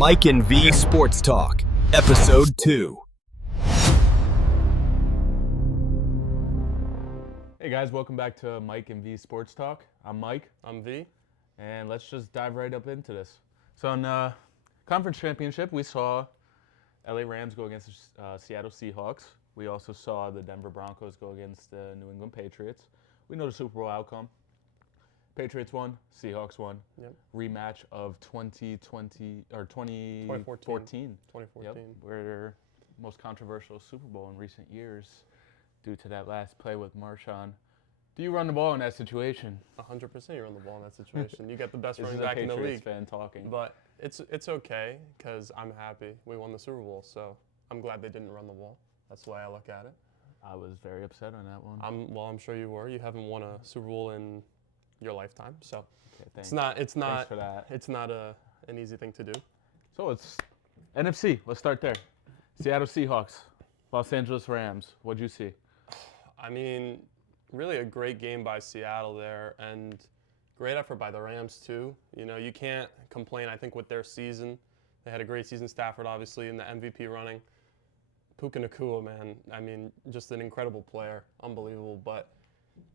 Mike and V Sports Talk, Episode 2. Hey guys, welcome back to Mike and V Sports Talk. I'm Mike. I'm V. And let's just dive right up into this. So in the conference championship, we saw LA Rams go against the Seattle Seahawks. We also saw the Denver Broncos go against the New England Patriots. We know the Super Bowl outcome. Patriots won, Seahawks won. Yep. Rematch of 2014. 2014. Yep. Their most controversial Super Bowl in recent years due to that last play with Marshawn. Do you run the ball in that situation? 100% you run the ball in that situation. You get the best This running is a back in the Patriots league. fan talking. But it's okay because I'm happy we won the Super Bowl. So I'm glad they didn't run the ball. That's the way I look at it. I was very upset on that one. I'm sure you were. You haven't won a Super Bowl in your lifetime, so Okay, it's not Thanks for that. it's not an easy thing to do. So it's NFC. Let's start there. Seattle Seahawks, Los Angeles Rams. What'd you see? I mean, really a great game by Seattle there, and great effort by the Rams too. You know, you can't complain. I think with their season, they had a great season. Stafford, obviously, in the MVP running. Puka Nacua, man. I mean, just an incredible player, unbelievable. But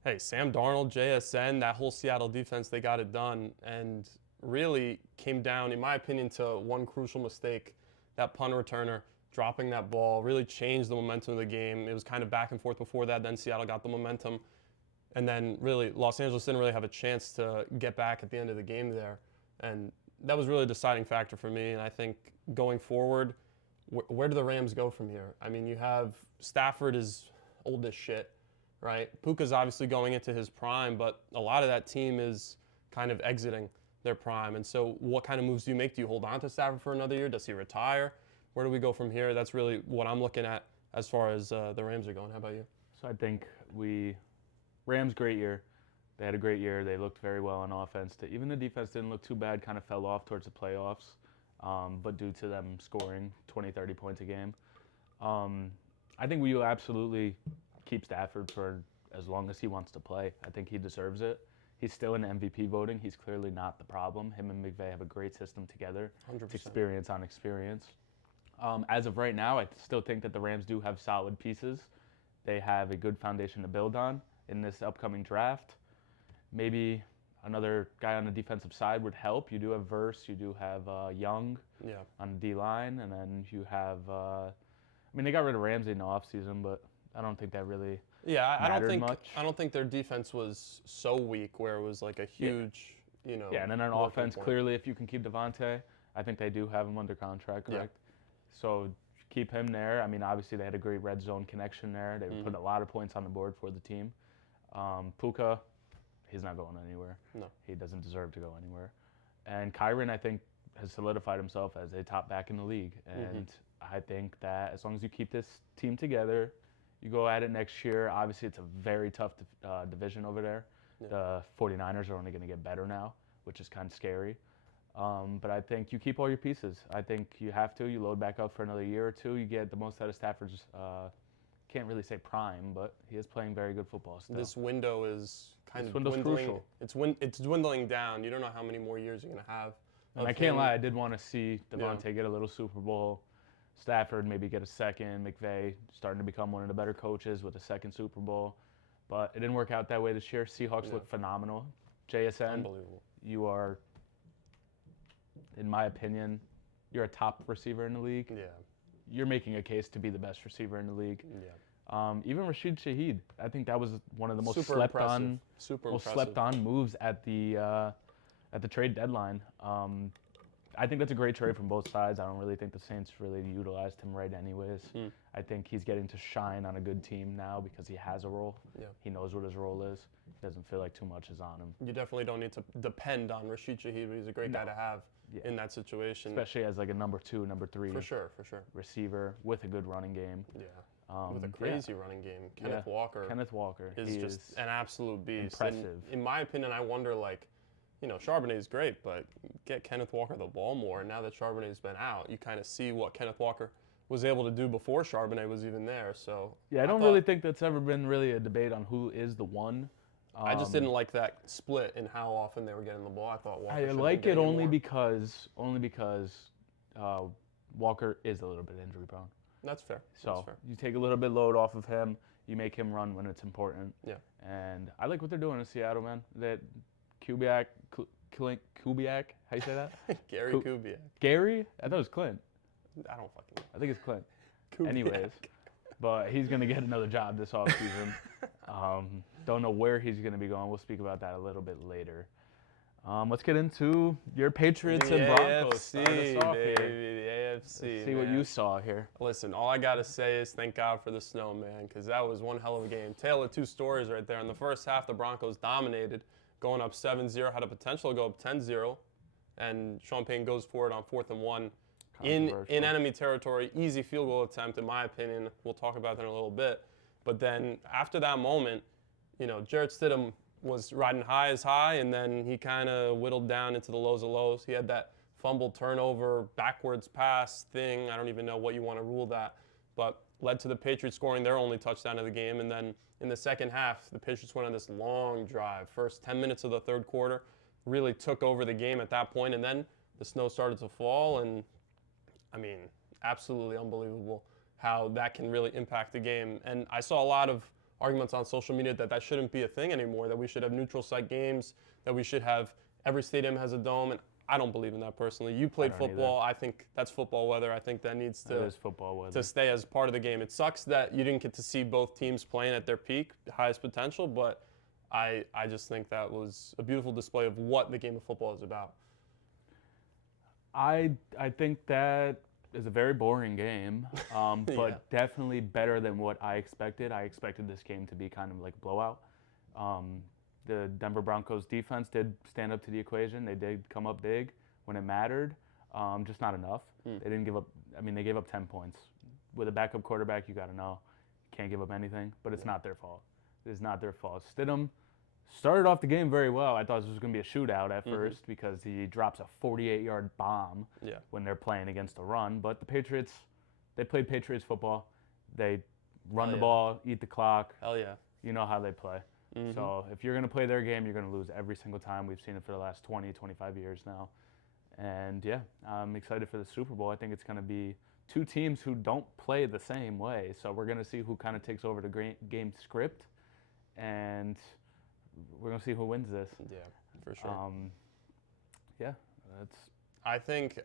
hey, Sam Darnold, JSN, that whole Seattle defense, they got it done, and really came down, in my opinion, to one crucial mistake. That punt returner dropping that ball really changed the momentum of the game. It was kind of back and forth before that. Then Seattle got the momentum. And then really Los Angeles didn't really have a chance to get back at the end of the game there. And that was really a deciding factor for me. And I think going forward, where do the Rams go from here? I mean, you have Stafford is old as shit, right? Puka's obviously going into his prime, but a lot of that team is kind of exiting their prime. And so what kind of moves do you make? Do you hold on to Stafford for another year? Does he retire? Where do we go from here? That's really what I'm looking at as far as the Rams are going. How about you? So I think Rams, great year. They had a great year. They looked very well on offense. Even the defense didn't look too bad, kind of fell off towards the playoffs, but due to them scoring 20, 30 points a game. I think we will absolutely keep Stafford for as long as he wants to play. I think he deserves it. He's still in MVP voting. He's clearly not the problem. Him and McVay have a great system together. 100%. It's experience on experience. As of right now, I still think that the Rams do have solid pieces. They have a good foundation to build on in this upcoming draft. Maybe another guy on the defensive side would help. You do have Verse, you do have Young on the D-line, and then you have, they got rid of Ramsey in the offseason, but I don't think that really mattered much. I don't think their defense was so weak where it was like a huge, Yeah, and then on offense, clearly, if you can keep Devontae, I think they do have him under contract, correct? Yeah. So keep him there. I mean, obviously, they had a great red zone connection there. They put a lot of points on the board for the team. Puka, he's not going anywhere. No. He doesn't deserve to go anywhere. And Kyron, I think, has solidified himself as a top back in the league. And I think that as long as you keep this team together, you go at it next year. Obviously, it's a very tough division over there. Yeah. The 49ers are only going to get better now, which is kind of scary. But I think you keep all your pieces. I think you have to. You load back up for another year or two. You get the most out of Stafford's, can't really say prime, but he is playing very good football still. This window is kind of dwindling. Crucial. It's dwindling down. You don't know how many more years you're going to have. And I can't lie, I did want to see Devontae get a little Super Bowl. Stafford maybe get a second. McVay starting to become one of the better coaches with a second Super Bowl. But it didn't work out that way this year. Seahawks look phenomenal. JSN, unbelievable. You are, in my opinion, you're a top receiver in the league. Yeah. You're making a case to be the best receiver in the league. Yeah. Even Rashid Shaheed, I think that was one of the most Super slept on moves at the trade deadline. I think that's a great trade from both sides. I don't really think the Saints really utilized him right anyways. I think he's getting to shine on a good team now because he has a role. Yeah. He knows what his role is. He doesn't feel like too much is on him. You definitely don't need to depend on Rashid Shaheed, but he's a great guy to have in that situation. Especially as like a number 2, number 3 For sure. receiver with a good running game. Yeah. With a crazy running game. Kenneth Walker is just an absolute beast. Impressive. And in my opinion, I wonder, Charbonnet is great, but get Kenneth Walker the ball more. And now that Charbonnet's been out, you kind of see what Kenneth Walker was able to do before Charbonnet was even there. So I don't really think that's ever been really a debate on who is the one. I just didn't like that split in how often they were getting the ball. I thought Walker I like it only because Walker is a little bit injury prone. That's fair. So That's fair. you take a little bit load off of him. You make him run when it's important. Yeah. And I like what they're doing in Seattle, man. That Kubiak, Kubiak, how you say that? Gary Kubiak. Gary? I thought it was Clint. I don't fucking know. I think it's Clint. Kubiak. Anyways, but he's going to get another job this offseason. Don't know where he's going to be going. We'll speak about that a little bit later. Let's get into your Patriots and Broncos. Start us off baby, here. the AFC. Let's see what you saw here. Listen, all I got to say is thank God for the snow, man, because that was one hell of a game. Tale of two stories right there. In the first half, the Broncos dominated, going up 7-0, had a potential to go up 10-0, and Sean Payton goes for it on 4th and 1 in enemy territory. Easy field goal attempt, in my opinion. We'll talk about that in a little bit. But then after that moment, Jarrett Stidham was riding high as high, and then he kind of whittled down into the lows of lows. He had that fumble turnover, backwards pass thing. I don't even know what you want to rule that, but led to the Patriots scoring their only touchdown of the game. And then in the second half, the Patriots went on this long drive. First 10 minutes of the third quarter really took over the game at that point, and then the snow started to fall, and I mean, absolutely unbelievable how that can really impact the game. And I saw a lot of arguments on social media that shouldn't be a thing anymore, that we should have neutral site games, that we should have every stadium has a dome, and I don't believe in that personally. You played football. I think that's football weather. I think that needs to stay as part of the game. It sucks that you didn't get to see both teams playing at their peak, highest potential, but I just think that was a beautiful display of what the game of football is about. I think that is a very boring game, but definitely better than what I expected. I expected this game to be kind of like a blowout. The Denver Broncos defense did stand up to the equation. They did come up big when it mattered, just not enough. They didn't give up. I mean, they gave up 10 points. With a backup quarterback, you got to know, can't give up anything, but it's not their fault. It is not their fault. Stidham started off the game very well. I thought this was going to be a shootout at first because he drops a 48-yard bomb when they're playing against the run. But the Patriots, they played Patriots football. They run the ball, eat the clock. Hell yeah. You know how they play. So if you're going to play their game, you're going to lose every single time. We've seen it for the last 20, 25 years now. And yeah, I'm excited for the Super Bowl. I think it's going to be two teams who don't play the same way. So we're going to see who kind of takes over the game script. And we're going to see who wins this. Yeah, for sure. Yeah, that's. I think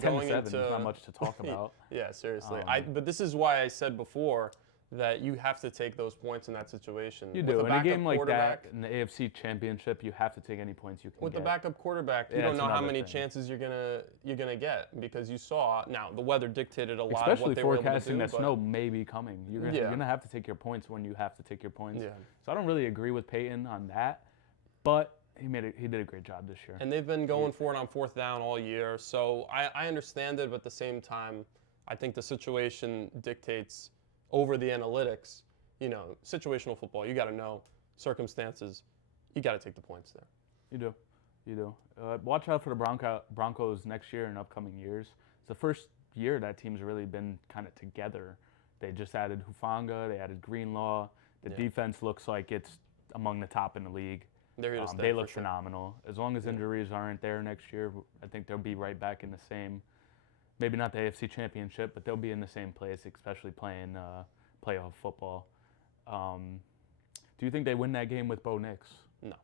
going into there's not much to talk about. Yeah, seriously. But this is why I said before that you have to take those points in that situation. You do. In a game like that, in the AFC Championship, you have to take any points you can with get. the backup quarterback, you don't know how many chances you're gonna get because you saw. Now the weather dictated a lot. Especially of what they were able to forecasting do, that snow may be coming. You're gonna have to take your points when you have to take your points. Yeah. So I don't really agree with Peyton on that, but he did a great job this year. And they've been going for it on 4th down all year, so I understand it, but at the same time, I think the situation dictates over the analytics. Situational football, you got to know circumstances. You got to take the points there. You do. Watch out for the Broncos next year and upcoming years. It's the first year that team's really been kind of together. They just added Hufanga. They added Greenlaw. The defense looks like it's among the top in the league. They're here to stay, they look phenomenal. As long as injuries aren't there next year, I think they'll be right back in the same, maybe not the AFC Championship, but they'll be in the same place, especially playing playoff football. Do you think they win that game with Bo Nix? No.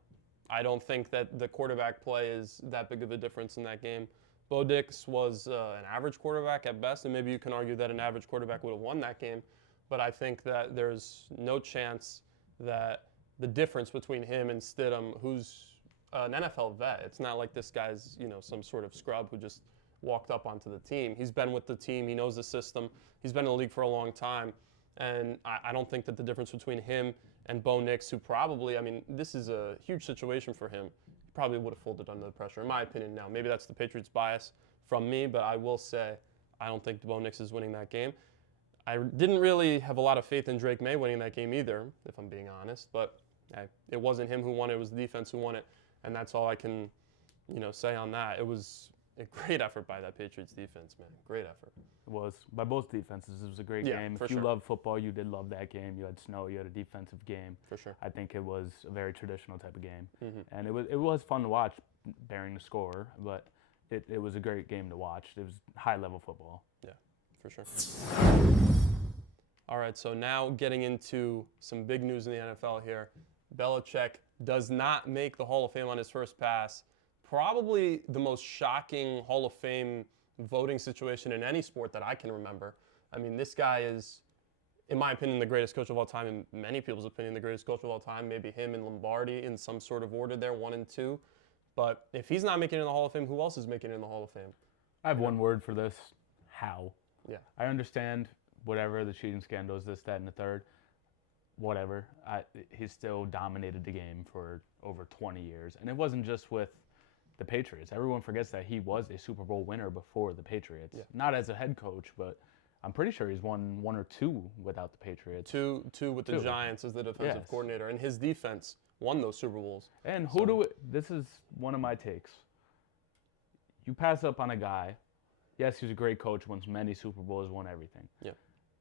I don't think that the quarterback play is that big of a difference in that game. Bo Nix was an average quarterback at best, and maybe you can argue that an average quarterback would have won that game, but I think that there's no chance that the difference between him and Stidham, who's an NFL vet, it's not like this guy's some sort of scrub who just walked up onto the team. He's been with the team. He knows the system. He's been in the league for a long time. And I don't think that the difference between him and Bo Nix, who probably, this is a huge situation for him, he probably would have folded under the pressure, in my opinion now. Maybe that's the Patriots bias from me, but I will say I don't think Bo Nix is winning that game. I didn't really have a lot of faith in Drake May winning that game either, if I'm being honest, but it wasn't him who won it. It was the defense who won it, and that's all I can say on that. It was a great effort by that Patriots defense, man. Great effort. It was. By both defenses, it was a great game. If you love football, you did love that game. You had snow, you had a defensive game. For sure. I think it was a very traditional type of game. And it was fun to watch, bearing the score, but it was a great game to watch. It was high-level football. Yeah, for sure. All right, so now getting into some big news in the NFL here. Belichick does not make the Hall of Fame on his first pass. Probably the most shocking Hall of Fame voting situation in any sport that I can remember. I mean, this guy is, in my opinion, the greatest coach of all time. In many people's opinion, the greatest coach of all time. Maybe him and Lombardi in some sort of order there, 1 and 2. But if he's not making it in the Hall of Fame, who else is making it in the Hall of Fame? I have one word for this: how. Yeah. I understand whatever the cheating scandals, this, that, and the third. Whatever. He still dominated the game for over 20 years, and it wasn't just with the Patriots. Everyone forgets that he was a Super Bowl winner before the Patriots. Yeah. Not as a head coach, but I'm pretty sure he's won 1 or 2 without the Patriots. Two with the Giants as the defensive coordinator, and his defense won those Super Bowls. And this is one of my takes. You pass up on a guy. Yes, he's a great coach, wins many Super Bowls, won everything. Yeah.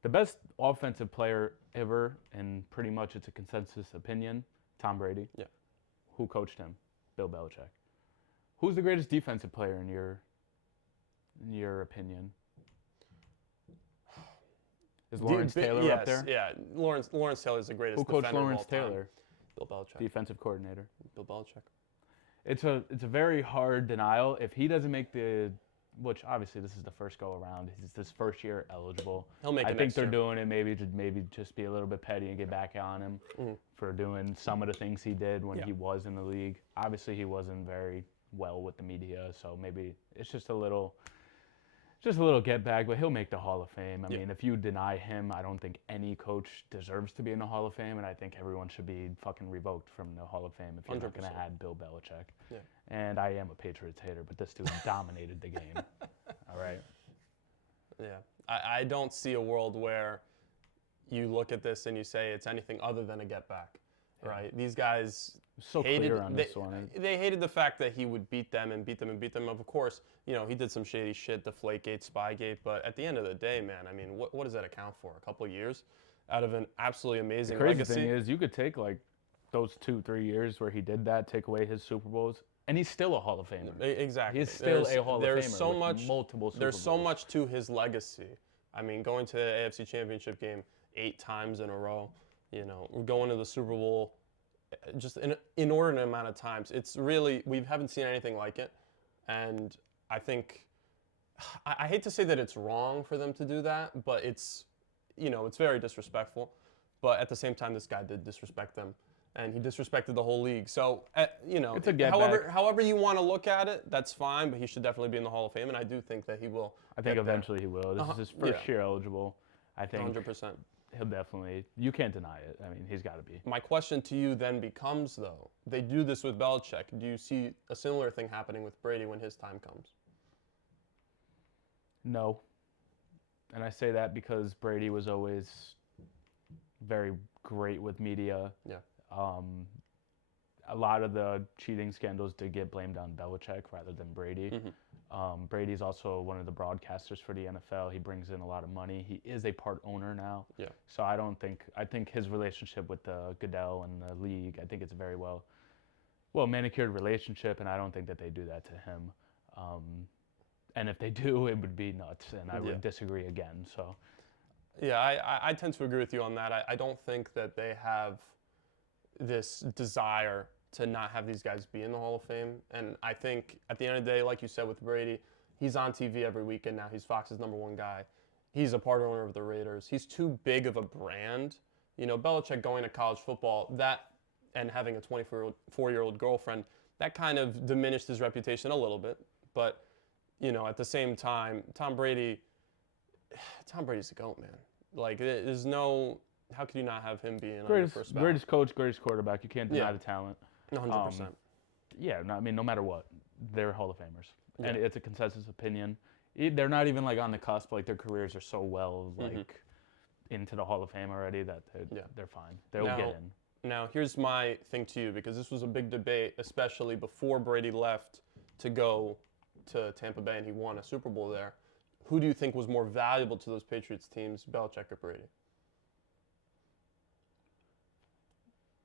The best offensive player ever, and pretty much it's a consensus opinion, Tom Brady. Yeah. Who coached him? Bill Belichick. Who's the greatest defensive player in your opinion? Is Lawrence Taylor up there? Yeah, Lawrence Taylor is the greatest Who coached defender Lawrence of all time. Taylor? Bill Belichick. Defensive coordinator. Bill Belichick. It's a very hard denial. If he doesn't make which obviously this is the first go around. He's this first year eligible. He'll make it I think next they're year. doing it maybe just be a little bit petty and get back on him for doing some of the things he did when he was in the league. Obviously he wasn't very well with the media, so maybe it's just a little get back, but he'll make the Hall of Fame. I mean, if you deny him, I don't think any coach deserves to be in the Hall of Fame, and I think everyone should be fucking revoked from the Hall of Fame if you're not going to 100%. add Bill Belichick. Yeah. And I am a Patriots hater, but this dude dominated the game. All right. Yeah. I don't see a world where you look at this and you say it's anything other than a get back, right? These guys So hated, clear on this one. They hated the fact that he would beat them and beat them and beat them. Of course, he did some shady shit, Deflategate, Spygate, but at the end of the day, man, I mean, what does that account for? A couple of years out of an absolutely amazing The crazy legacy? thing is, you could take like those 2-3 years where he did that, take away his Super Bowls, and he's still a Hall of Famer. Exactly. He's still a Hall of Famer so with much, multiple Super There's so Bowls. much to his legacy. I mean, going to the AFC Championship game 8 times in a row, going to the Super Bowl just an inordinate amount of times. It's really, we haven't seen anything like it. And I think, I hate to say that it's wrong for them to do that, but it's very disrespectful. But at the same time, this guy did disrespect them. And he disrespected the whole league. So, It's a get back. however you want to look at it, that's fine. But he should definitely be in the Hall of Fame. And I do think that he will. I think get there. eventually he will. This is his first year eligible. I think 100%. he'll definitely, you can't deny it. I mean, he's got to be. My question to you then becomes, though, they do this with Belichick. Do you see a similar thing happening with Brady when his time comes? No. And I say that because Brady was always very great with media. Yeah. A lot of the cheating scandals did get blamed on Belichick rather than Brady. Brady's also one of the broadcasters for the NFL. He brings in a lot of money. He is a part owner now. Yeah. So I think his relationship with Goodell and the league, I think it's a very well manicured relationship, and I don't think that they do that to him. And if they do, it would be nuts, and I would disagree again. So. Yeah, I tend to agree with you on that. I don't think that they have this desire to not have these guys be in the Hall of Fame. And I think at the end of the day, like you said with Brady, he's on TV every weekend now. He's Fox's #1 guy. He's a part owner of the Raiders. He's too big of a brand. Belichick going to college football, and having a 24-year-old girlfriend, that kind of diminished his reputation a little bit. But, at the same time, Tom Brady's the GOAT, man. Like, there's no, how could you not have him be in on your first ballot? Greatest coach, greatest quarterback. You can't deny the talent. 100%. No matter what, they're Hall of Famers. And it's a consensus opinion. They're not even like on the cusp, like their careers are so well into the Hall of Fame already that they're fine. They'll get in. Now, here's my thing to you, because this was a big debate, especially before Brady left to go to Tampa Bay and he won a Super Bowl there. Who do you think was more valuable to those Patriots teams, Belichick or Brady?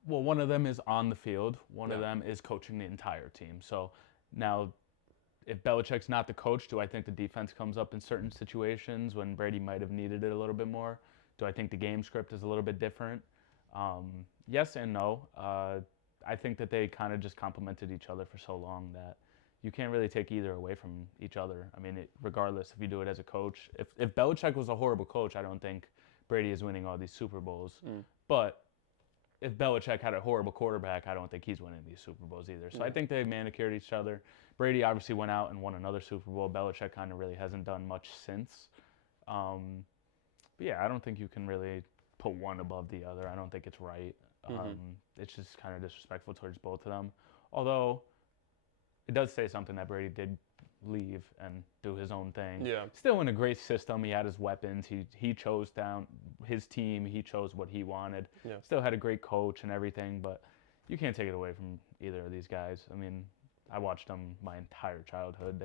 Well, one of them is on the field. One of them is coaching the entire team. So now if Belichick's not the coach, do I think the defense comes up in certain situations when Brady might have needed it a little bit more? Do I think the game script is a little bit different? Yes and no. I think that they kind of just complemented each other for so long that you can't really take either away from each other. I mean, regardless if you do it as a coach. If Belichick was a horrible coach, I don't think Brady is winning all these Super Bowls. But if Belichick had a horrible quarterback, I don't think he's winning these Super Bowls either. So I think they manicured each other. Brady obviously went out and won another Super Bowl. Belichick kind of really hasn't done much since. But yeah, I don't think you can really put one above the other. I don't think it's right. It's just kind of disrespectful towards both of them. Although it does say something that Brady did leave and do his own thing. Yeah. Still in a great system. He had his weapons. He chose down his team. He chose what he wanted. Yeah. Still had a great coach and everything, but you can't take it away from either of these guys. I mean, I watched them my entire childhood.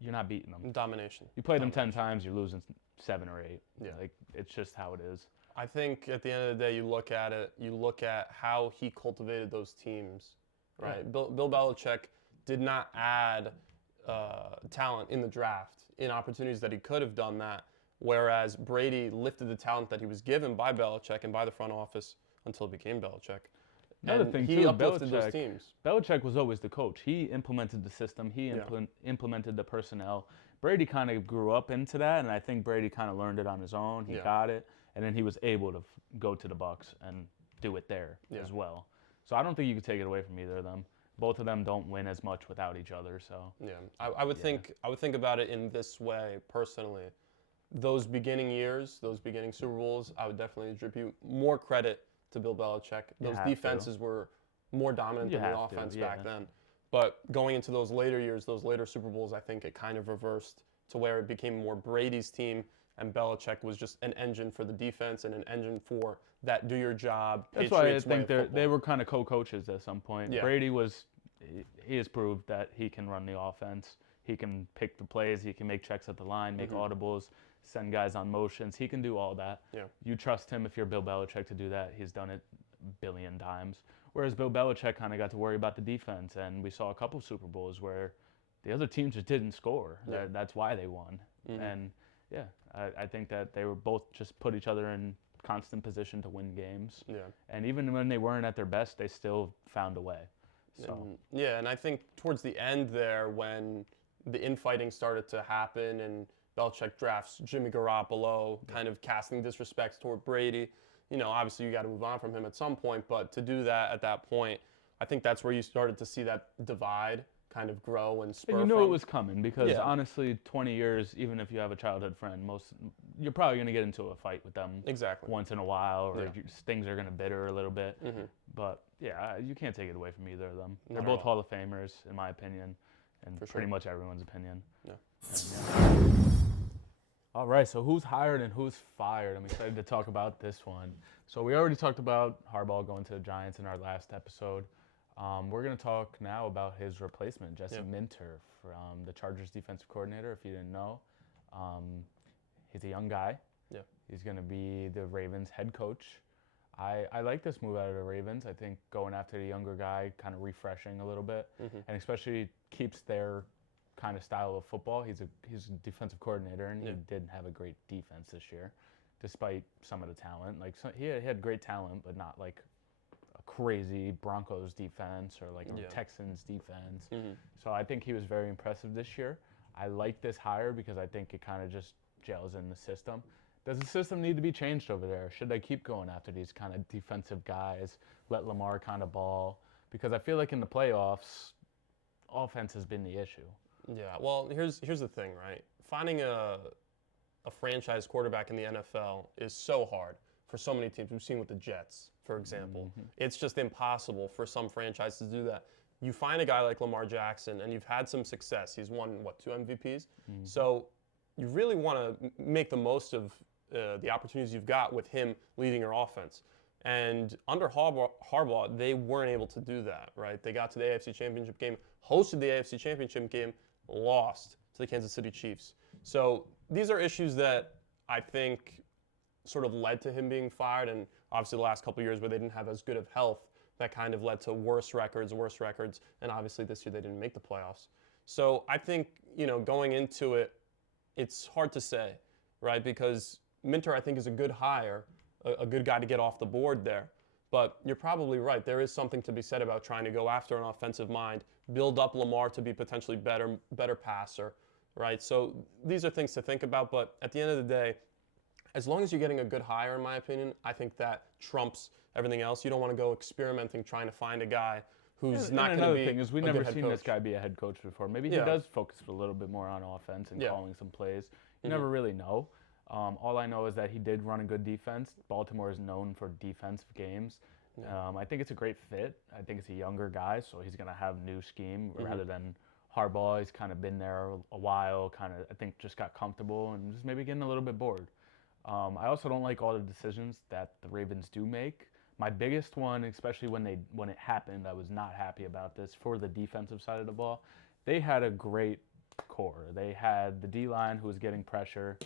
You're not beating them. Domination. You play them 10 times, you're losing 7 or 8. Yeah. Like, it's just how it is. I think at the end of the day, you look at it, you look at how he cultivated those teams, right? Yeah. Bill Belichick did not add talent in the draft in opportunities that he could have done that, whereas Brady lifted the talent that he was given by Belichick and by the front office until it became Belichick. Another And thing, he too, uplifted those teams. Belichick was always the coach. He implemented the system. He implemented the personnel. Brady kind of grew up into that, and I think Brady kind of learned it on his own. He got it, and then he was able to go to the Bucs and do it there as well. So I don't think you could take it away from either of them. Both of them don't win as much without each other. So yeah, I would think about it in this way personally. Those beginning years, those beginning Super Bowls, I would definitely attribute more credit to Bill Belichick. Those defenses were more dominant than the offense back then. But going into those later years, those later Super Bowls, I think it kind of reversed to where it became more Brady's team, and Belichick was just an engine for the defense and an engine for that do your job. That's Patriots why I think they were kind of co-coaches at some point. Yeah. Brady he has proved that he can run the offense. He can pick the plays. He can make checks at the line, make audibles, send guys on motions. He can do all that. Yeah. You trust him if you're Bill Belichick to do that. He's done it a billion times. Whereas Bill Belichick kind of got to worry about the defense, and we saw a couple Super Bowls where the other teams just didn't score. Yeah. That's why they won. And yeah, I think that they were both just put each other in constant position to win games. Yeah. And even when they weren't at their best, they still found a way. So and I think towards the end there, when the infighting started to happen and Belichick drafts Jimmy Garoppolo, kind of casting disrespect toward Brady, obviously you got to move on from him at some point, but to do that at that point, I think that's where you started to see that divide kind of grow and spur. And you knew it was coming because honestly, 20 years, even if you have a childhood friend, you're probably going to get into a fight with them once in a while, or things are going to bitter a little bit. But yeah, you can't take it away from either of them. They're both Hall of Famers, in my opinion, and pretty much everyone's opinion. All right, so who's hired and who's fired? I'm excited to talk about this one. So we already talked about Harbaugh going to the Giants in our last episode. We're going to talk now about his replacement, Jesse Minter, from the Chargers defensive coordinator, if you didn't know. He's a young guy. Yeah. He's going to be the Ravens head coach. I like this move out of the Ravens. I think going after the younger guy, kind of refreshing a little bit, and especially keeps their kind of style of football. He's a defensive coordinator, and he didn't have a great defense this year, despite some of the talent. Like he had great talent, but not like a crazy Broncos defense or like a Texans defense. So I think he was very impressive this year. I like this hire because I think it kind of just gels in the system. Does the system need to be changed over there? Should they keep going after these kind of defensive guys, let Lamar kind of ball? Because I feel like in the playoffs, offense has been the issue. Yeah, well, here's the thing, right? Finding a franchise quarterback in the NFL is so hard for so many teams. We've seen with the Jets, for example. It's just impossible for some franchises to do that. You find a guy like Lamar Jackson, and you've had some success. He's won, 2 MVPs? So you really want to make the most of the opportunities you've got with him leading your offense. And under Harbaugh, they weren't able to do that, right? They got to the AFC Championship game, hosted the AFC Championship game, lost to the Kansas City Chiefs. So these are issues that I think sort of led to him being fired. And obviously the last couple of years where they didn't have as good of health, that kind of led to worse records. And obviously this year they didn't make the playoffs. So I think, going into it, it's hard to say, right? Because Minter, I think, is a good hire, a good guy to get off the board there. But you're probably right. There is something to be said about trying to go after an offensive mind, build up Lamar to be potentially better passer, right? So these are things to think about. But at the end of the day, as long as you're getting a good hire, in my opinion, I think that trumps everything else. You don't want to go experimenting trying to find a guy who's not going to be. Another thing is we've never seen this guy be a head coach before. Maybe he does focus a little bit more on offense and calling some plays. You never really know. All I know is that he did run a good defense. Baltimore is known for defensive games. I think it's a great fit. I think it's a younger guy, so he's going to have new scheme rather than Harbaugh. He's kind of been there a while, kind of, I think, just got comfortable and just maybe getting a little bit bored. I also don't like all the decisions that the Ravens do make. My biggest one, especially when it happened, I was not happy about this for the defensive side of the ball. They had a great core. They had the D-line who was getting pressure.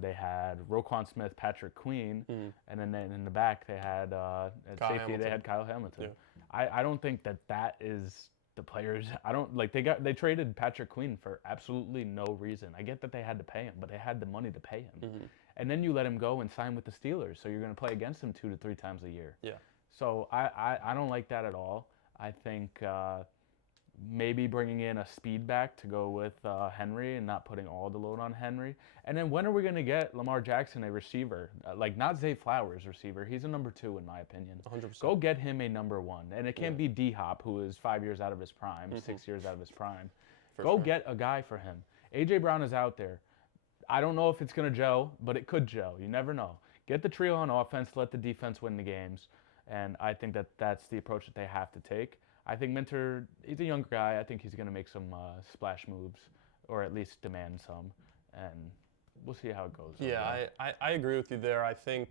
They had Roquan Smith, Patrick Queen, and then in the back they had at safety Hamilton. They had Kyle Hamilton. Yeah. I don't think that is the players. I don't like they traded Patrick Queen for absolutely no reason. I get that they had to pay him, but they had the money to pay him. And then you let him go and sign with the Steelers, so you're going to play against him 2 to 3 times a year. Yeah. So I don't like that at all. I think maybe bringing in a speed back to go with Henry and not putting all the load on Henry. And then when are we going to get Lamar Jackson a receiver? Like not Zay Flowers receiver. He's a number 2 in my opinion. 100%. Go get him a number 1. And it can't be D-Hop, who is 5 years out of his prime, 6 years out of his prime. Go get a guy for him. A.J. Brown is out there. I don't know if it's going to gel, but it could gel. You never know. Get the trio on offense, let the defense win the games. And I think that's the approach that they have to take. I think Minter, he's a younger guy. I think he's going to make some splash moves, or at least demand some. And we'll see how it goes. Yeah, I agree with you there. I think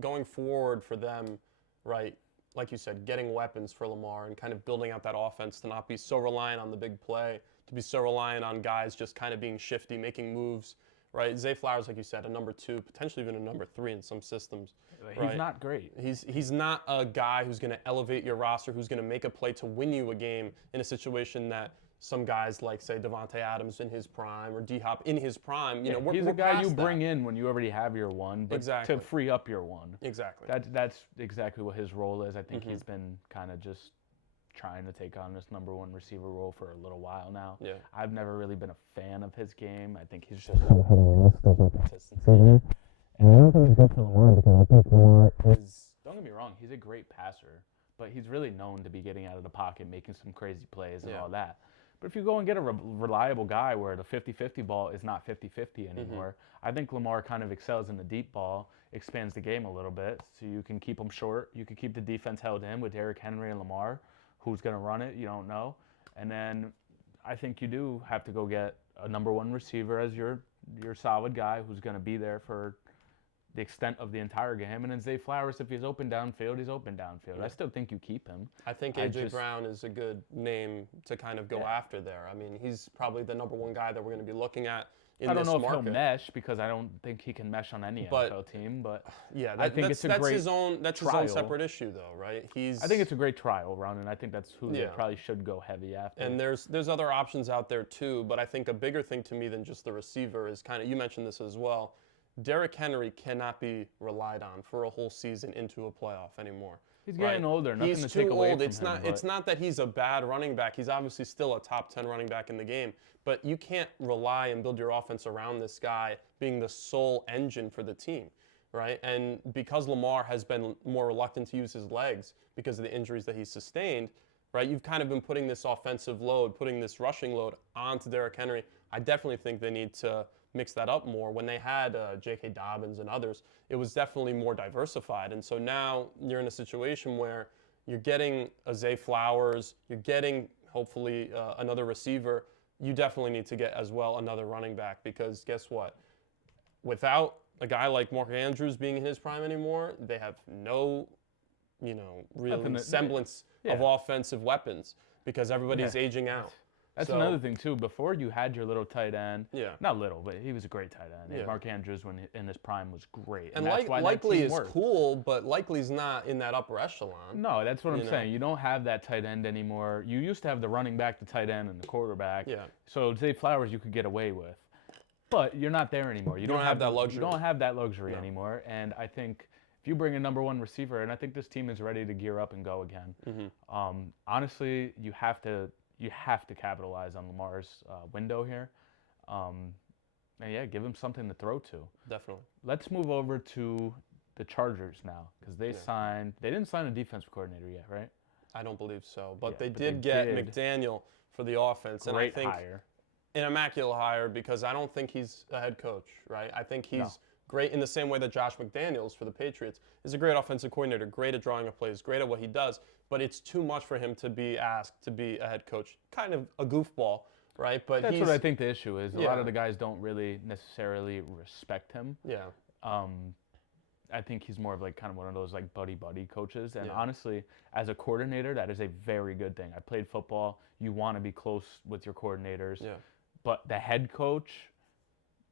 going forward for them, right, like you said, getting weapons for Lamar and kind of building out that offense to not be so reliant on the big play, to be so reliant on guys just kind of being shifty, making moves. Right, Zay Flowers, like you said, a number 2, potentially even a number 3 in some systems. He's not great. He's not a guy who's going to elevate your roster, who's going to make a play to win you a game in a situation that some guys like, say, Devontae Adams in his prime or D-Hop in his prime. He's a guy you bring in when you already have your one, but exactly. to free up your one. Exactly. That's exactly what his role is. I think he's been kind of just trying to take on this number 1 receiver role for a little while now. Yeah. I've never really been a fan of his game. I think he's just hit and miss. There's no consistency. And I don't think it's good for Lamar because I think Lamar is, don't get me wrong, he's a great passer, but he's really known to be getting out of the pocket, making some crazy plays and all that. But if you go and get a reliable guy where the 50-50 ball is not 50-50 anymore, I think Lamar kind of excels in the deep ball, expands the game a little bit, so you can keep him short. You can keep the defense held in with Derrick Henry and Lamar. Who's going to run it, you don't know. And then I think you do have to go get a number 1 receiver as your solid guy who's going to be there for the extent of the entire game. And then Zay Flowers, if he's open downfield, he's open downfield. I still think you keep him. I think A.J. Brown is a good name to kind of go after there. I mean, he's probably the number 1 guy that we're going to be looking at in this market. I don't know if he'll mesh because I don't think he can mesh on any NFL team. But yeah, I think it's a great his own separate issue, though, right? I think it's a great trial run, and I think that's who they probably should go heavy after. And there's other options out there too, but I think a bigger thing to me than just the receiver is kind of, you mentioned this as well, Derrick Henry cannot be relied on for a whole season into a playoff anymore. He's getting older. Nothing to take away from him. It's not that he's a bad running back. He's obviously still a top 10 running back in the game. But you can't rely and build your offense around this guy being the sole engine for the team, right? And because Lamar has been more reluctant to use his legs because of the injuries that he's sustained, right? You've kind of been putting this offensive load, putting this rushing load onto Derrick Henry. I definitely think they need to mix that up more. When they had J.K. Dobbins and others, it was definitely more diversified. And so now you're in a situation where you're getting a Zay Flowers, you're getting hopefully another receiver. You definitely need to get as well another running back because guess what? Without a guy like Mark Andrews being in his prime anymore, they have no, real semblance of offensive weapons because everybody's aging out. That's So, another thing, too. Before you had your little tight end. Yeah. Not little, but he was a great tight end. Yeah. Mark Andrews, in his prime, was great. And that's why Likely that team is worked. cool, but Likely's not in that upper echelon. No, that's what I'm know? saying. You don't have that tight end anymore. You used to have the running back, the tight end, and the quarterback. Yeah. So Zay Flowers you could get away with. But you're not there anymore. You don't have that luxury. You don't have that luxury anymore. And I think if you bring a number one receiver, and I think this team is ready to gear up and go again. Honestly, you have to capitalize on Lamar's window here. And yeah, give him something to throw to. Definitely. Let's move over to the Chargers now, because they didn't sign a defensive coordinator yet, right? I don't believe so, but Yeah, they but did they get did. McDaniel for the offense, Great and I think hire. an immaculate hire because I don't think he's a head coach, right? I think he's No. great in the same way that Josh McDaniels for the Patriots is a great offensive coordinator, great at drawing up plays, great at what he does, but it's too much for him to be asked to be a head coach. Kind of a goofball, right? But That's what I think the issue is. A lot Yeah. of the guys don't really necessarily respect him. Yeah. I think he's more of like kind of one of those like buddy coaches. And Yeah. honestly, as a coordinator, that is a very good thing. I played football. You want to be close with your coordinators. Yeah. But the head coach,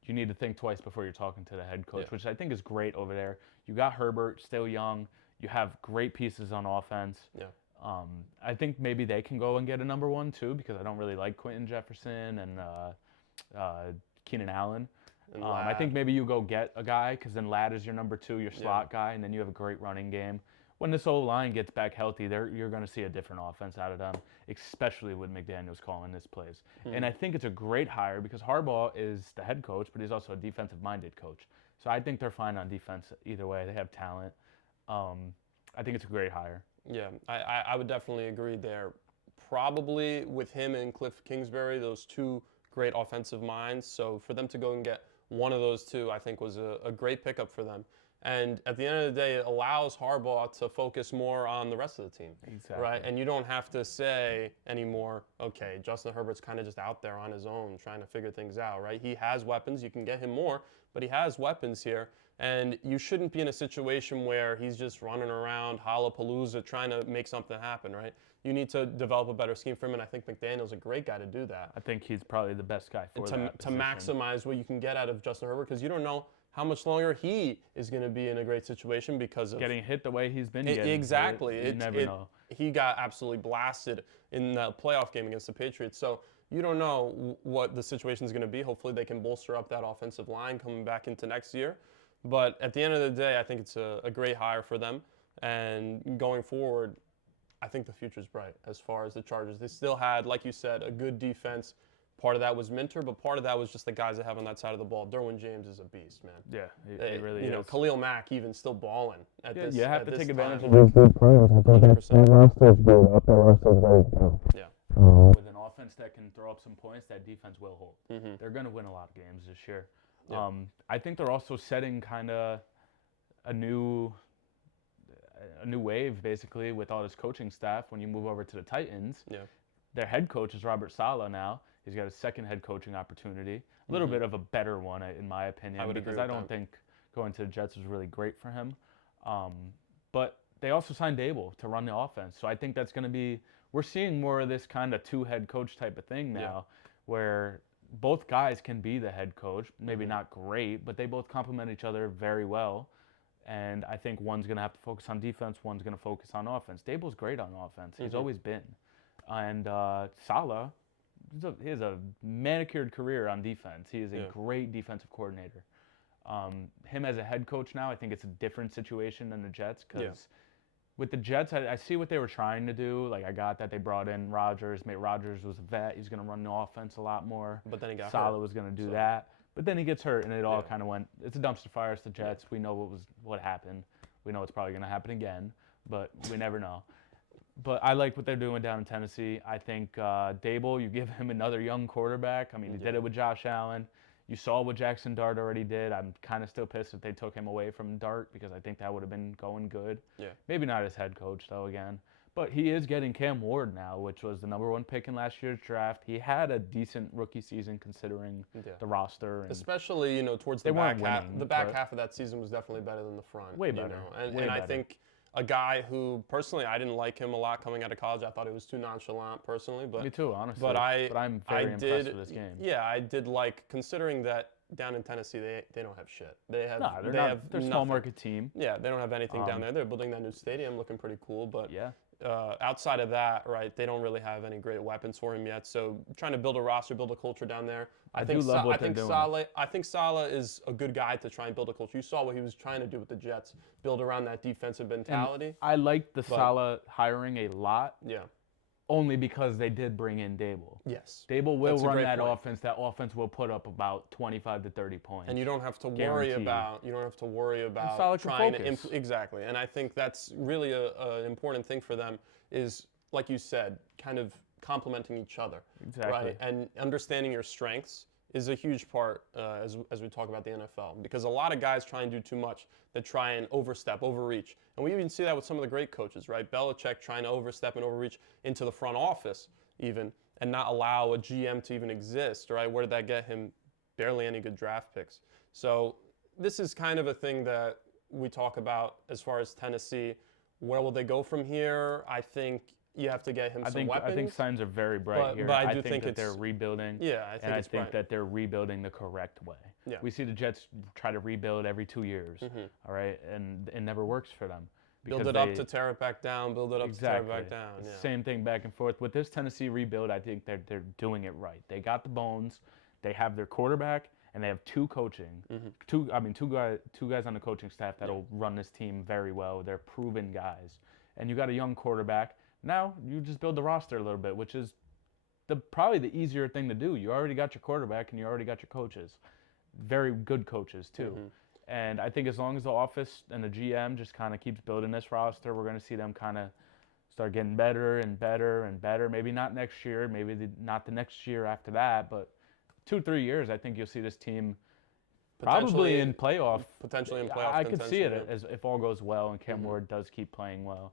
you need to think twice before you're talking to the head coach, Yeah. which I think is great over there. You got Herbert, still young. You have great pieces on offense. Yeah. I think maybe they can go and get a number one too, because I don't really like Quentin Jefferson and Keenan Allen. And I think maybe you go get a guy, because then Ladd is your number two, your slot Yeah. guy, and then you have a great running game. When this O-line gets back healthy, you're going to see a different offense out of them, especially with McDaniels calling this plays. And I think it's a great hire because Harbaugh is the head coach, but he's also a defensive-minded coach. So I think they're fine on defense either way. They have talent. I think it's a great hire. Yeah, I would definitely agree there. Probably with him and Cliff Kingsbury, those two great offensive minds. So for them to go and get one of those two, I think was a great pickup for them. And at the end of the day, it allows Harbaugh to focus more on the rest of the team. Exactly. Right? And you don't have to say anymore, okay, Justin Herbert's kind of just out there on his own trying to figure things out, right? He has weapons. You can get him more, but he has weapons here. And you shouldn't be in a situation where he's just running around Hollapalooza trying to make something happen, right? You need to develop a better scheme for him, and I think McDaniel's a great guy to do that. I think he's probably the best guy for that To position. maximize what you can get out of Justin Herbert, because you don't know how much longer he is going to be in a great situation because of Getting hit the way he's been getting. exactly. You never know. He got absolutely blasted in the playoff game against the Patriots, so you don't know what the situation is going to be. Hopefully, they can bolster up that offensive line coming back into next year. But at the end of the day, I think it's a great hire for them. And going forward, I think the future's bright as far as the Chargers. They still had, like you said, a good defense. Part of that was Minter, but part of that was just the guys they have on that side of the ball. Derwin James is a beast, man. Yeah, it really is. You know, Khalil Mack even still balling at this. You have at to this take time. advantage of those good players. I think that 100%. roster's good. Up that roster's ready to go. Yeah. With an offense that can throw up some points, that defense will hold. Mm-hmm. They're going to win a lot of games this year. Yeah. I think they're also setting kind of a new wave, basically, with all this coaching staff. When you move over to the Titans, Yeah. their head coach is Robert Saleh now. He's got a second head coaching opportunity, a little bit of a better one, in my opinion, I would because agree I with don't that. think going to the Jets was really great for him. But they also signed Dable to run the offense, so I think that's going to be. We're seeing more of this kind of two-head coach type of thing now, where both guys can be the head coach. Maybe not great, but they both complement each other very well. And I think one's going to have to focus on defense, one's going to focus on offense. Dable's great on offense. He's always been. And Saleh, he has a manicured career on defense. He is a great defensive coordinator. Him as a head coach now, I think it's a different situation than the Jets, because with the Jets, I see what they were trying to do. Like, I got that they brought in Rodgers. Rodgers was a vet. He's going to run the offense a lot more. But then he got Saleh hurt. was going to do that. But then he gets hurt, and it all Yeah. kind of went. It's a dumpster fire. It's the Jets. We know what happened. We know it's probably going to happen again, but we never know. But I like what they're doing down in Tennessee. I think Dable, you give him another young quarterback. I mean, he did it with Josh Allen. You saw what Jackson Dart already did. I'm kind of still pissed if they took him away from Dart, because I think that would have been going good. Yeah. Maybe not as head coach, though, again. But he is getting Cam Ward now, which was the number one pick in last year's draft. He had a decent rookie season considering the roster. And especially, towards They the back weren't half. winning, The back but- half of that season was definitely better than the front. Way better. And Way I better. think a guy who, personally, I didn't like him a lot coming out of college. I thought he was too nonchalant, personally. But Me too, honestly. But I'm very impressed with this game. Yeah, I did like, considering that down in Tennessee, they don't have shit. They have They're a small market team. Yeah, they don't have anything down there. They're building that new stadium, looking pretty cool. But yeah. Outside of that, right, they don't really have any great weapons for him yet. So trying to build a roster, build a culture down there. I think Saleh is a good guy to try and build a culture. You saw what he was trying to do with the Jets, build around that defensive mentality. And I like the Saleh hiring a lot. Yeah. Only because they did bring in Dable. Yes. Dable will run that offense. That offense will put up about 25 to 30 points. And you don't have to worry about trying to exactly. And I think that's really an important thing for them is, like you said, kind of complementing each other. Exactly. Right? And understanding your strengths is a huge part as we talk about the NFL, because a lot of guys try and do too much, that try and overreach. And we even see that with some of the great coaches, right? Belichick trying to overstep and overreach into the front office even, and not allow a GM to even exist, right? Where did that get him? Barely any good draft picks. So this is kind of a thing that we talk about as far as Tennessee. Where will they go from here? I think you have to get him some weapons. I think signs are very bright here. But I do think that they're rebuilding. Yeah, I think that they're rebuilding the correct way. Yeah. We see the Jets try to rebuild every 2 years, all right, and it never works for them. Build it up to tear it back down. Build it up to tear it back down. Yeah. Same thing back and forth. With this Tennessee rebuild, I think they're doing it right. They got the bones. They have their quarterback, and they have two guys on the coaching staff that'll run this team very well. They're proven guys, and you got a young quarterback. Now you just build the roster a little bit, which is probably the easier thing to do. You already got your quarterback, and you already got your coaches. Very good coaches too. And I think as long as the office and the GM just kind of keeps building this roster, we're going to see them kind of start getting better and better and better. Maybe not next year, maybe not the next year after that, but 2-3 years, I think you'll see this team probably in playoff. Potentially in playoff I could see it as if all goes well and Cam Ward does keep playing well.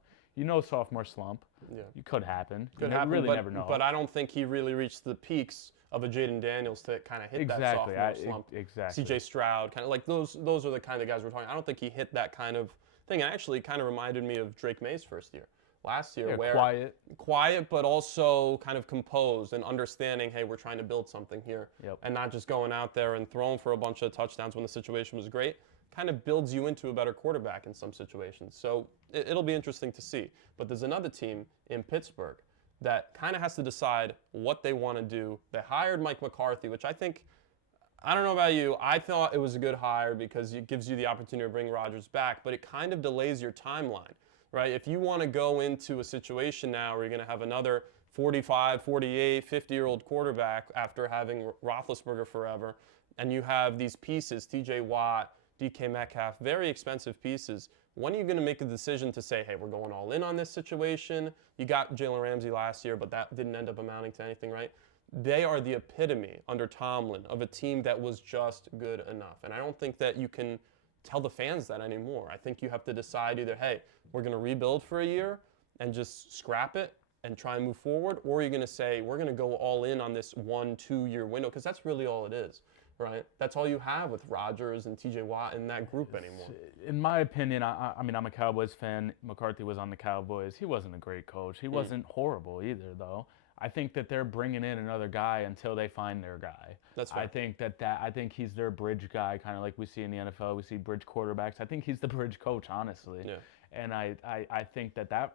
Sophomore slump. Yeah. It could happen. Really never know. But I don't think he really reached the peaks of a Jaden Daniels to kind of hit that sophomore slump. Exactly. CJ Stroud, kind of like those are the kind of guys we're talking. I don't think he hit that kind of thing. It actually kind of reminded me of Drake May's first year. Last year, where quiet, but also kind of composed and understanding, hey, we're trying to build something here, and not just going out there and throwing for a bunch of touchdowns when the situation was great. Kind of builds you into a better quarterback in some situations. So it'll be interesting to see. But there's another team in Pittsburgh that kind of has to decide what they want to do. They hired Mike McCarthy, which I don't know about you, I thought it was a good hire because it gives you the opportunity to bring Rodgers back, but it kind of delays your timeline, right? If you want to go into a situation now where you're going to have another 45, 48, 50-year-old quarterback after having Roethlisberger forever, and you have these pieces, TJ Watt, DK Metcalf, very expensive pieces. When are you going to make a decision to say, hey, we're going all in on this situation? You got Jalen Ramsey last year, but that didn't end up amounting to anything, right? They are the epitome under Tomlin of a team that was just good enough. And I don't think that you can tell the fans that anymore. I think you have to decide either, hey, we're going to rebuild for a year and just scrap it and try and move forward, or you're going to say, we're going to go all in on this 1-2 year window, because that's really all it is. Right, that's all you have with Rodgers and T.J. Watt in that group anymore. In my opinion, I mean, I'm a Cowboys fan. McCarthy was on the Cowboys. He wasn't a great coach. He wasn't horrible either, though. I think that they're bringing in another guy until they find their guy. That's right. I think he's their bridge guy, kind of like we see in the NFL. We see bridge quarterbacks. I think he's the bridge coach, honestly. Yeah. And I think that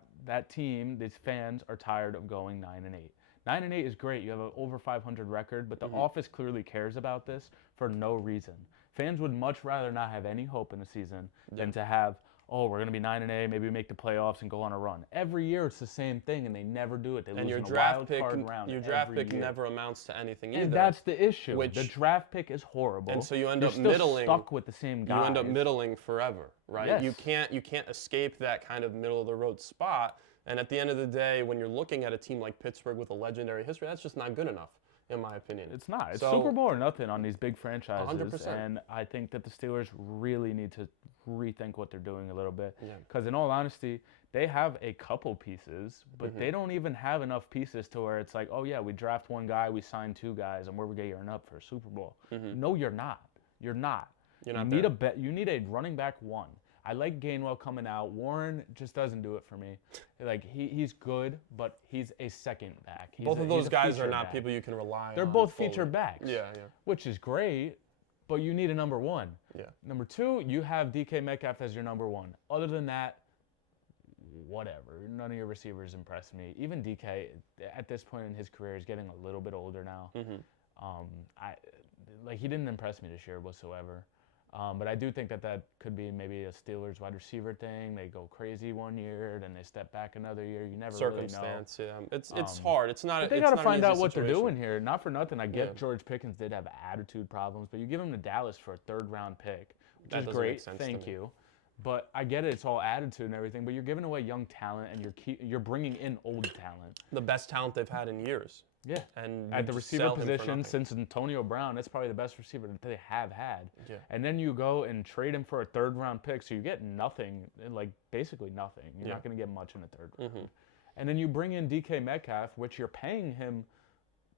team, these fans, are tired of going 9-8. 9-8 is great. You have an over 500 record, but the office clearly cares about this for no reason. Fans would much rather not have any hope in the season than to have, we're going to be 9-8, maybe we make the playoffs and go on a run. Every year it's the same thing, and they never do it. They lose in a wild card round. Your draft pick never amounts to anything either. And that's the issue. The draft pick is horrible. And so you end up middling. Stuck with the same guys. You end up middling forever, right? Yes. You can't escape that kind of middle of the road spot. And at the end of the day, when you're looking at a team like Pittsburgh with a legendary history, that's just not good enough, in my opinion. It's not. It's Super Bowl or nothing on these big franchises. 100%. And I think that the Steelers really need to rethink what they're doing a little bit. Because in all honesty, they have a couple pieces, but they don't even have enough pieces to where it's like, we draft one guy, we sign two guys, and we're gearing up for a Super Bowl. No, you're not. You're not. You need a running back one. I like Gainwell coming out. Warren just doesn't do it for me. Like he's good, but he's a second back. Both of those guys are feature not back. people you can rely on. They're both fully. feature backs. Yeah. Which is great, but you need a number one. Yeah. Number two, you have DK Metcalf as your number one. Other than that, whatever. None of your receivers impress me. Even DK, at this point in his career, is getting a little bit older now. He didn't impress me this year whatsoever. But I do think that could be maybe a Steelers wide receiver thing. They go crazy one year, then they step back another year. You never really know. Circumstance, yeah. It's hard. It's not. But they got to find out what they're doing here. Not for nothing. I get Yeah. George Pickens did have attitude problems, but you give him to Dallas for a third-round pick, which That is doesn't make great. sense to Thank me. you. But I get it. It's all attitude and everything. But you're giving away young talent, and you're bringing in old talent. The best talent they've had in years. Yeah. And At you the just receiver sell him for position, nothing. since Antonio Brown, that's probably the best receiver that they have had. Yeah. And then you go and trade him for a third-round pick, so you get nothing, like basically nothing. You're not going to get much in the third round. And then you bring in DK Metcalf, which you're paying him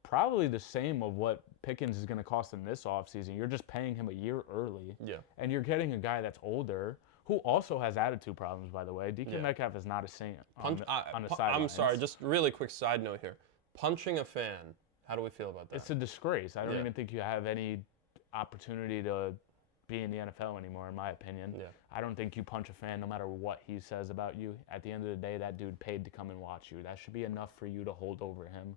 probably the same of what Pickens is going to cost him this offseason. You're just paying him a year early. Yeah. And you're getting a guy that's older, who also has attitude problems, by the way. DK Metcalf is not a saint on the sidelines. I'm sorry, just really quick side note here. Punching a fan, how do we feel about that? It's a disgrace. I don't Yeah. even think you have any opportunity to be in the NFL anymore, in my opinion. Yeah. I don't think you punch a fan no matter what he says about you. At the end of the day, that dude paid to come and watch you. That should be enough for you to hold over him.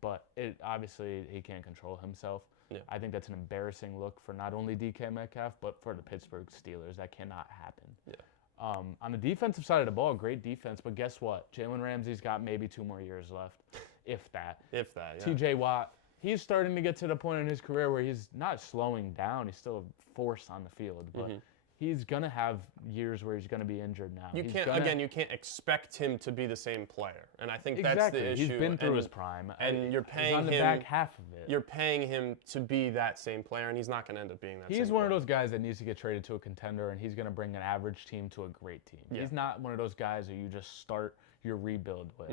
But obviously, he can't control himself. Yeah. I think that's an embarrassing look for not only DK Metcalf, but for the Pittsburgh Steelers. That cannot happen. Yeah. On the defensive side of the ball, great defense. But guess what? Jalen Ramsey's got maybe 2 more years left, if that. If that, yeah. TJ Watt, he's starting to get to the point in his career where he's not slowing down. He's still a force on the field, but he's going to have years where he's going to be injured now. You can't expect him to be the same player. And I think that's the issue. He's been through his prime. And you're paying he's on the him back half of it. You're paying him to be that same player, and he's not going to end up being that same player. He's one of those guys that needs to get traded to a contender, and he's going to bring an average team to a great team. Yeah. He's not one of those guys that you just start your rebuild with.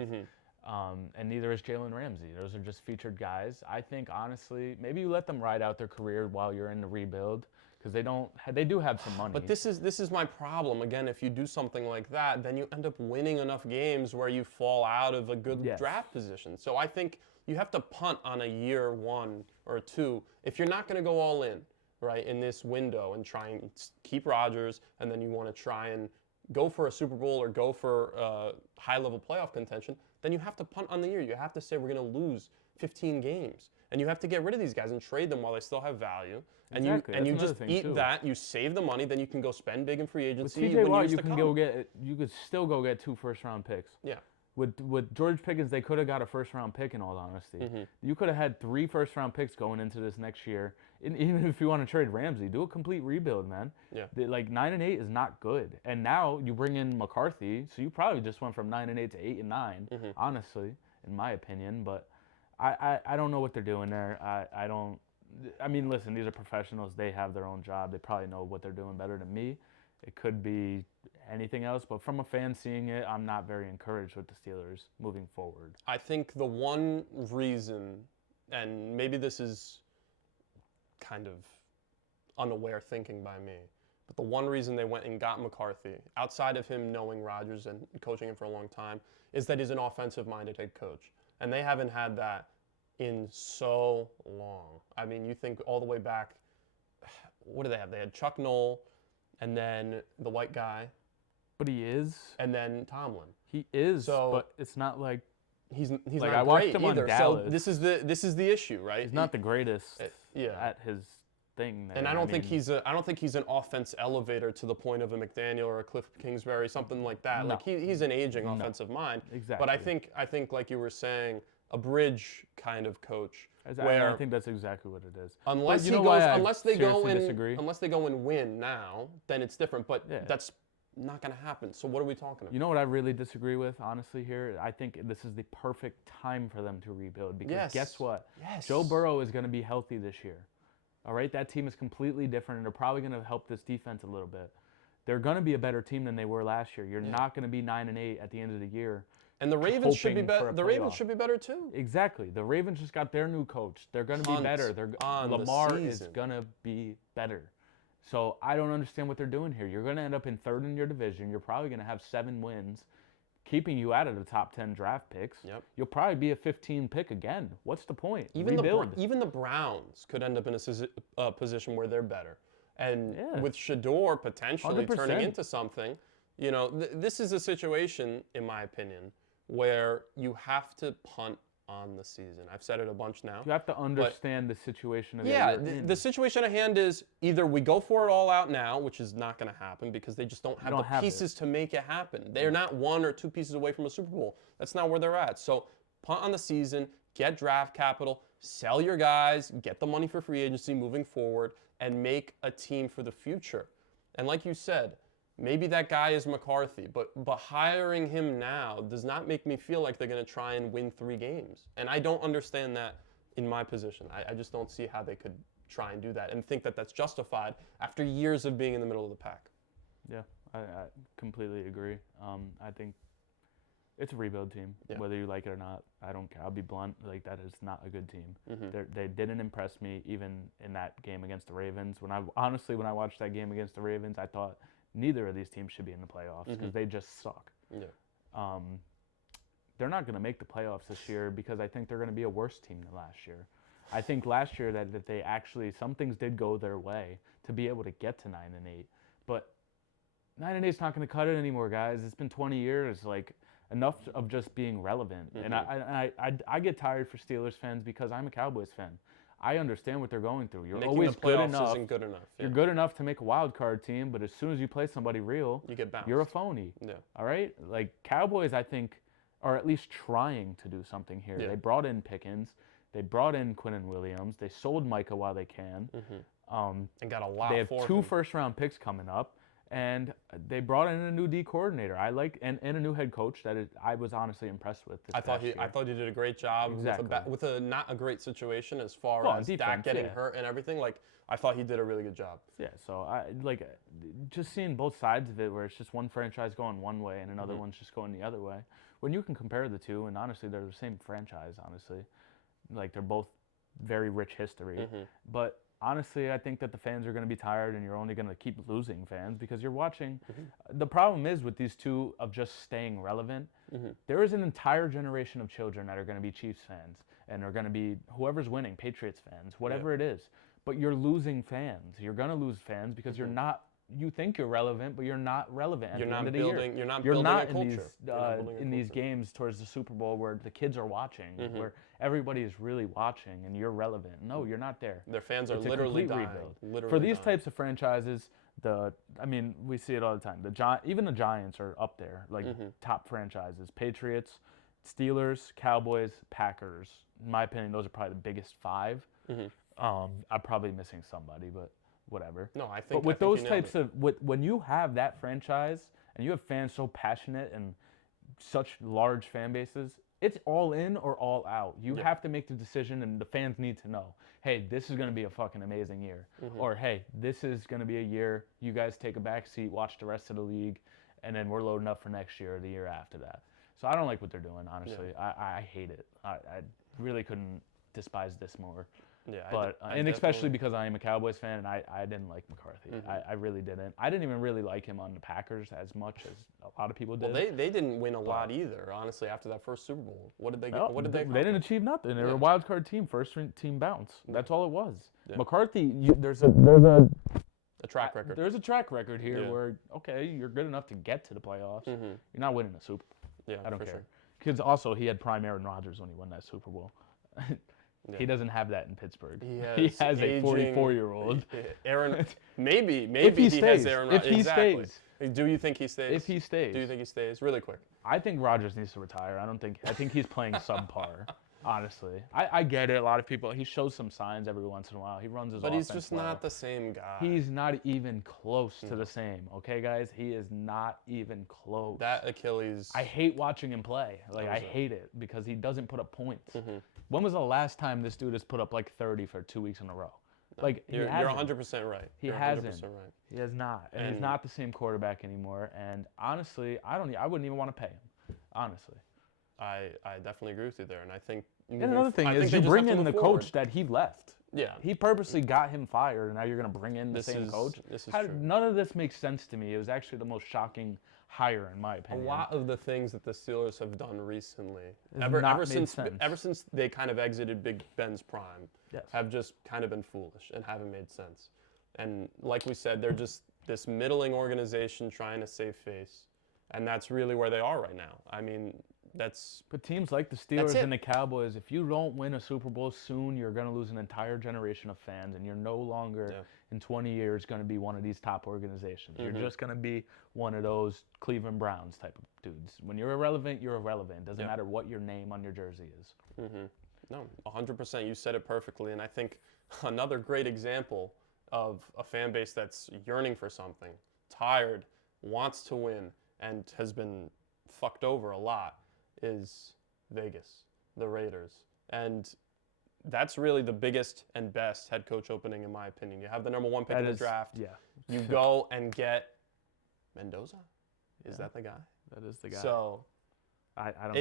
And neither is Jalen Ramsey. Those are just featured guys. I think, honestly, maybe you let them ride out their career while you're in the rebuild, because they do have some money. But this is my problem. Again, if you do something like that, then you end up winning enough games where you fall out of a good draft position. So I think you have to punt on a year 1 or 2 if you're not going to go all in, right, in this window and try and keep Rodgers, and then you want to try and go for a Super Bowl or go for high-level playoff contention, then you have to punt on the year. You have to say we're going to lose 15 games. And you have to get rid of these guys and trade them while they still have value. And Exactly. you That's just another thing, eat too. that, you save the money, then you can go spend big in free With agency. TJ when Watt, years you to can come. you could still go get 2 first-round picks. Yeah. With George Pickens, they could have got a first-round pick, in all honesty. You could have had 3 first-round picks going into this next year. And even if you want to trade Ramsey, do a complete rebuild, man. Yeah. 9-8 is not good. And now you bring in McCarthy, so you probably just went from 9-8 to 8-9, honestly, in my opinion. But I don't know what they're doing there. I mean, listen, these are professionals. They have their own job. They probably know what they're doing better than me. It could be anything else, but from a fan seeing it, I'm not very encouraged with the Steelers moving forward. I think the one reason, and maybe this is kind of unaware thinking by me, but the one reason they went and got McCarthy, outside of him knowing Rodgers and coaching him for a long time, is that he's an offensive-minded head coach. And they haven't had that in so long. I mean, you think all the way back, what do they have? They had Chuck Noll, and then the white guy. But he is. And then Tomlin. He is, So, but it's not like He's like, not I watched great him on either. Dallas. So this is the issue, right? he's not the greatest yeah. at his thing. There. And I don't think mean, he's an offense elevator to the point of a McDaniel or a Cliff Kingsbury, something like that. No. Like he's an aging offensive mind. Exactly. But I think like you were saying, a bridge kind of coach. I think that's exactly what it is. Unless But he you know goes, why I unless they go seriously and disagree? unless they go and win now, then it's different. But Yeah. that's not going to happen. So what are we talking about? You know what I really disagree with, honestly, here? I think this is the perfect time for them to rebuild because Yes. guess what? Yes. Joe Burrow is going to be healthy this year. All right? That team is completely different, and they're probably going to help this defense a little bit. They're going to be a better team than they were last year. You're not going to be 9-8 at the end of the year. And the Ravens should be hoping better. for a The Ravens playoff. should be better too. Exactly. The Ravens just got their new coach. They're going to be Punt better. on the Lamar is season. going to be better. So I don't understand what they're doing here. You're going to end up in third in your division. You're probably going to have 7 wins, keeping you out of the top 10 draft picks. Yep. You'll probably be a 15 pick again. What's the point? Even Rebuild. the Browns could end up in a position where they're better. And Yeah. with Shador potentially 100%. turning into something, this is a situation, in my opinion, where you have to punt on the season. I've said it a bunch now. You have to understand the situation of the situation at hand is either we go for it all out now, which is not going to happen because they just don't have the pieces to make it happen. They're not 1 or 2 pieces away from a Super Bowl. That's not where they're at. So punt on the season, get draft capital, sell your guys, get the money for free agency moving forward, and make a team for the future. And like you said, maybe that guy is McCarthy, but hiring him now does not make me feel like they're going to try and win 3 games. And I don't understand that in my position. I just don't see how they could try and do that and think that that's justified after years of being in the middle of the pack. Yeah, I completely agree. I think it's a rebuild team, whether you like it or not. I don't care. I'll be blunt. Like, that is not a good team. They didn't impress me even in that game against the Ravens. When I watched that game against the Ravens, I thought neither of these teams should be in the playoffs because they just suck. Yeah. They're not going to make the playoffs this year because I think they're going to be a worse team than last year. I think last year that they actually, some things did go their way to be able to get to 9-8, but 9-8 is not going to cut it anymore, guys. It's been 20 years, like enough of just being relevant. And I get tired for Steelers fans because I'm a Cowboys fan. I understand what they're going through. You're Making always the playoffs good enough. isn't good enough. You're good enough to make a wild card team, but as soon as you play somebody real, you get bounced. You're a phony. Yeah. All right? Like, Cowboys, I think, are at least trying to do something here. Yeah. They brought in Pickens. They brought in Quinnen Williams. They sold Micah while they can. And got a lot They have for 2 him. first-round picks coming up. And they brought in a new D coordinator. And a new head coach that I was honestly impressed with. I thought he did a great job with a not a great situation as far as defense, Dak getting hurt and everything. Like, I thought he did a really good job. Yeah, so I like just seeing both sides of it, where it's just one franchise going one way and another one's just going the other way. When you can compare the two, and honestly, they're the same franchise. Honestly, like, they're both very rich history, but. Honestly, I think that the fans are going to be tired, and you're only going to keep losing fans because you're watching. The problem is with these two of just staying relevant, there is an entire generation of children that are going to be Chiefs fans and are going to be whoever's winning, Patriots fans, whatever it is. But you're losing fans. You're going to lose fans because you're not. You think you're relevant, but you're not relevant at the end of the year. You're not building a culture. In these games towards the Super Bowl where the kids are watching, where everybody is really watching, and you're relevant. No, you're not there. Their fans are It's a literally complete dying. rebuild. For these types of franchises, we see it all the time. Even the Giants are up there, like top franchises. Patriots, Steelers, Cowboys, Packers. In my opinion, those are probably the biggest 5. I'm probably missing somebody, but whatever. No, I think. But with those types of, when you have that franchise and you have fans so passionate and such large fan bases, it's all in or all out. You have to make the decision, and the fans need to know, hey, this is going to be a fucking amazing year. Or, hey, this is going to be a year you guys take a back seat, watch the rest of the league, and then we're loading up for next year or the year after that. So I don't like what they're doing, honestly. I hate it. I really couldn't despise this more. Yeah, but and especially because I am a Cowboys fan, and I didn't like McCarthy. I really didn't. I didn't even really like him on the Packers as much as a lot of people did. Well, they didn't win a lot either, honestly, after that first Super Bowl. What did they get? What did they? They didn't achieve nothing. They were a wild card team, first team bounce. That's all it was. Yeah. McCarthy, there's a track record. There's a track record here where, okay, you're good enough to get to the playoffs. You're not winning a Super Bowl. Yeah, I don't care. Sure. Because also he had prime Aaron Rodgers when he won that Super Bowl. He doesn't have that in Pittsburgh. He has a 44-year-old. Maybe if he he stays. has Aaron Rodgers. If he stays. Do you think he stays? If he stays. Do you think he stays? Really quick. I think Rodgers needs to retire. I think he's playing subpar. Honestly, I get it. A lot of people. He shows some signs every once in a while. He runs his. But offense he's just well. not the same guy. He's not even close to the same. Okay, guys, he is not even close. That Achilles. I hate watching him play. Like, I hate it because he doesn't put up points. When was the last time this dude has put up like 30 for 2 weeks in a row? Like, you're 100% right. He hasn't. He has not, and he's not the same quarterback anymore. And honestly, I wouldn't even want to pay him. Honestly. I definitely agree with you there, and I think. And another thing is you bring in the coach that he left. Yeah. He purposely got him fired, and now you're going to bring in the same coach? This is How, true. none of this makes sense to me. It was actually the most shocking hire, in my A opinion. lot of the things that the Steelers have done recently, Has ever not made since sense. ever since they kind of exited Big Ben's prime, Yes. have just kind of been foolish and haven't made sense. And like we said, they're just this middling organization trying to save face, and that's really where they are right now. I mean, that's But teams like the That's Steelers it. and the Cowboys, if you don't win a Super Bowl soon, you're going to lose an entire generation of fans, and you're no longer, in 20 years, going to be one of these top organizations. You're just going to be one of those Cleveland Browns type of dudes. When you're irrelevant, you're irrelevant. Doesn't matter what your name on your jersey is. No, 100%. You said it perfectly. And I think another great example of a fan base that's yearning for something, tired, wants to win, and has been fucked over a lot is Vegas, the Raiders. And that's really the biggest and best head coach opening, in my opinion. You have the number 1 pick in the draft. Yeah. You go and get Mendoza. Is that the guy? That is the guy. So I don't.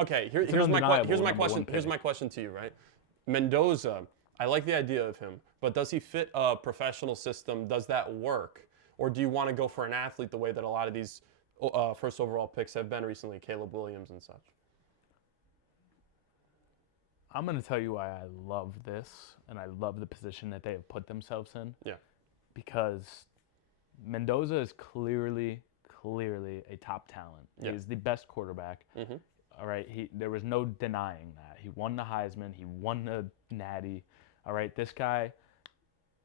okay, an here's my undeniable question. number Here's one my question to you, right? Mendoza, I like the idea of him, but does he fit a professional system? Does that work, or do you want to go for an athlete the way that a lot of these first overall picks have been recently, Caleb Williams and such? I'm going to tell you why I love this, and I love the position that they have put themselves in. Yeah. Because Mendoza is clearly a top talent. Yeah. He is the best quarterback. Mm-hmm. All right. There was no denying that. He won the Heisman. He won the Natty. All right. This guy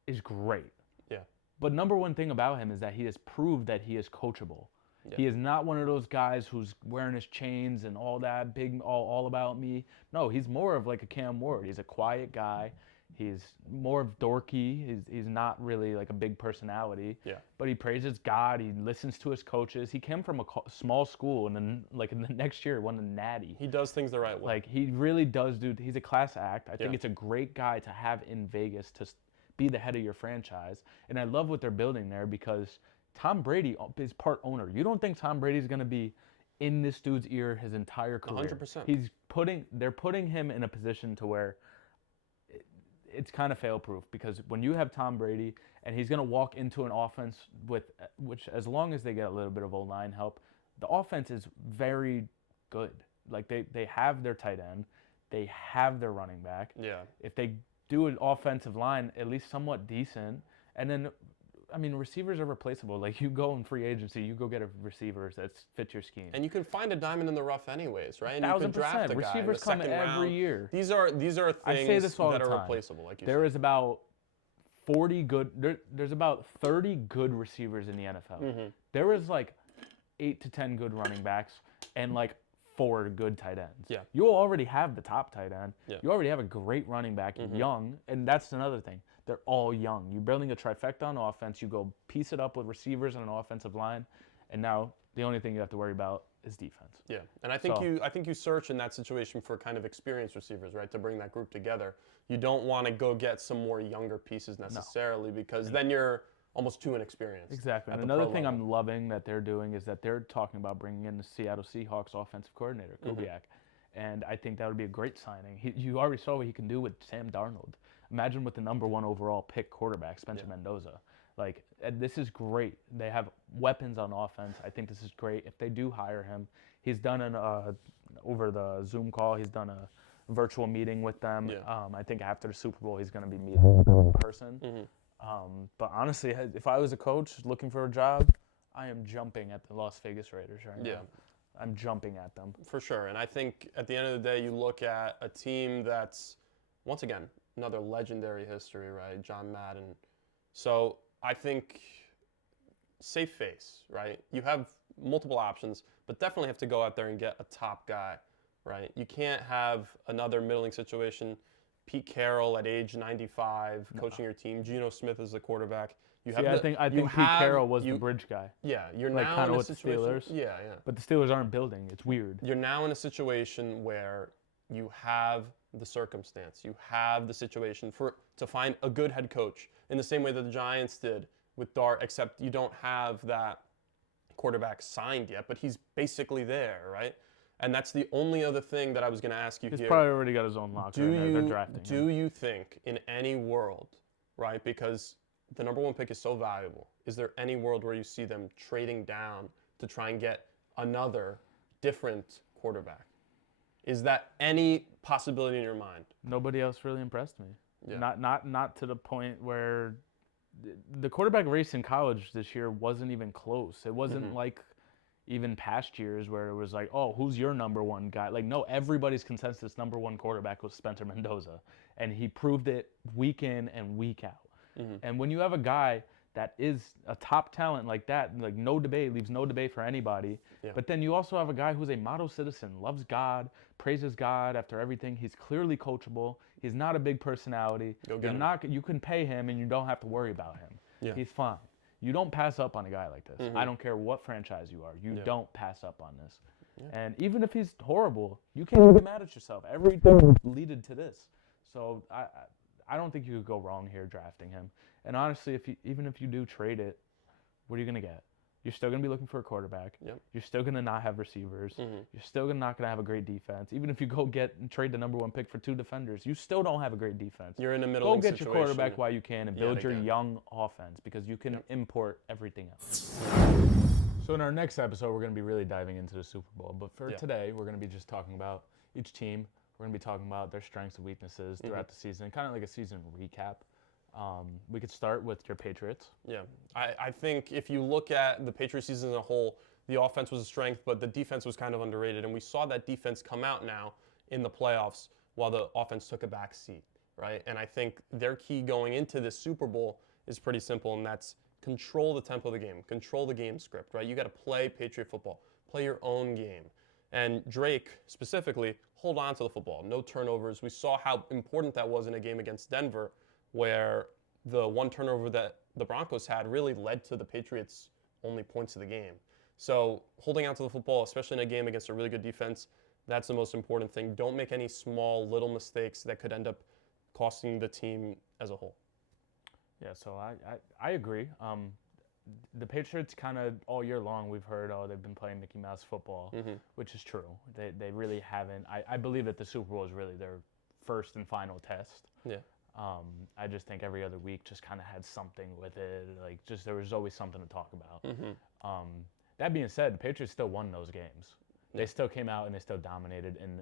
is great. Yeah. But number one thing about him is that he has proved that he is coachable. Yeah. He is not one of those guys who's wearing his chains and all that big, all about me. No, he's more of like a Cam Ward. He's a quiet guy. He's more of dorky. He's not really like a big personality. Yeah. But he praises God. He listens to his coaches. He came from a small school, and then like in the next year won the Natty. He does things the right way. Like he really does do. He's a class act. I think Yeah. it's a great guy to have in Vegas to be the head of your franchise. And I love what they're building there because Tom Brady is part owner. You don't think Tom Brady's going to be in this dude's ear his entire career? 100%. They're putting him in a position to where it's kind of fail-proof because when you have Tom Brady and he's going to walk into an offense which as long as they get a little bit of O-line help, the offense is very good. Like they have their tight end, they have their running back. Yeah. If they do an offensive line at least somewhat decent, and then I mean, receivers are replaceable. Like, you go in free agency, you go get a receiver that fits your scheme. And you can find a diamond in the rough anyways, right? And you can 1,000%. draft a guy Receivers in the come second every round. year. These are I say things this all that the are time. replaceable, like you There said. is about 40 good. There's about 30 good receivers in the NFL. Mm-hmm. There is like 8 to 10 good running backs and like 4 good tight ends. Yeah. You'll already have the top tight end. Yeah. You already have a great running back, young, and that's another thing. They're all young. You're building a trifecta on offense. You go piece it up with receivers and an offensive line, and now the only thing you have to worry about is defense. Yeah, and I think you search in that situation for kind of experienced receivers, right, to bring that group together. You don't want to go get some more younger pieces necessarily because then you're almost too inexperienced. Exactly. And another thing I'm loving that they're doing is that they're talking about bringing in the Seattle Seahawks offensive coordinator, Kubiak. And I think that would be a great signing. You already saw what he can do with Sam Darnold. Imagine with the number 1 overall pick quarterback, Spencer Mendoza. Like, this is great. They have weapons on offense. I think this is great. If they do hire him, he's done over the Zoom call, he's done a virtual meeting with them. Yeah. I think after the Super Bowl, he's going to be meeting them in person. But honestly, if I was a coach looking for a job, I am jumping at the Las Vegas Raiders right now. Yeah. I'm jumping at them. For sure. And I think at the end of the day, you look at a team that's, once again, another legendary history, right? John Madden. So I think safe face, right? You have multiple options, but definitely have to go out there and get a top guy, right? You can't have another middling situation. Pete Carroll at age 95 coaching your team. Geno Smith is the quarterback. I think Pete Carroll was the bridge guy. Yeah, you're like now kind in of a with the situation. Steelers. Yeah. But the Steelers aren't building. It's weird. You're now in a situation where you have the circumstance, you have the situation to find a good head coach in the same way that the Giants did with Dart, except you don't have that quarterback signed yet, but he's basically there, right? And that's the only other thing that I was going to ask you He's here. probably already got his own locker. They're drafting him. Do you think in any world, right? Because the number 1 pick is so valuable. Is there any world where you see them trading down to try and get another different quarterback? Is that any possibility in your mind? Nobody else really impressed me. Yeah. Not to the point where the quarterback race in college this year wasn't even close. It wasn't like even past years where it was like, oh, who's your number 1 guy? Like, no, everybody's consensus number 1 quarterback was Spencer Mendoza, and he proved it week in and week out. And when you have a guy that is a top talent like that, like no debate, leaves no debate for anybody. Yeah. But then you also have a guy who's a model citizen, loves God, praises God after everything. He's clearly coachable. He's not a big personality. Go get him. You can pay him and you don't have to worry about him. Yeah. He's fine. You don't pass up on a guy like this. I don't care what franchise you are. You don't pass up on this. Yeah. And even if he's horrible, you can't get mad at yourself. Everything leaded to this. So I don't think you could go wrong here drafting him. And honestly, even if you do trade it, what are you going to get? You're still going to be looking for a quarterback. Yep. You're still going to not have receivers. You're still not going to have a great defense. Even if you go get and trade the number 1 pick for 2 defenders, you still don't have a great defense. You're in a middling situation. Go get your situation. quarterback while you can and build your young offense because you can import everything else. So in our next episode, we're going to be really diving into the Super Bowl. But for today, we're going to be just talking about each team. We're going to be talking about their strengths and weaknesses throughout the season, kind of like a season recap. We could start with your Patriots. Yeah, I think if you look at the Patriots season as a whole, the offense was a strength, but the defense was kind of underrated. And we saw that defense come out now in the playoffs while the offense took a back seat, right? And I think their key going into this Super Bowl is pretty simple, and that's control the tempo of the game, control the game script, right? You got to play Patriot football, play your own game. And Drake, specifically, hold on to the football, no turnovers. We saw how important that was in a game against Denver, where the 1 turnover that the Broncos had really led to the Patriots' only points of the game. So holding on to the football, especially in a game against a really good defense, that's the most important thing. Don't make any small little mistakes that could end up costing the team as a whole. Yeah, so I agree. The Patriots kind of all year long we've heard, oh, they've been playing Mickey Mouse football, which is true. They really haven't. I believe that the Super Bowl is really their first and final test. Yeah. I just think every other week just kind of had something with it. Like, just there was always something to talk about. That being said, the Patriots still won those games. They still came out and they still dominated in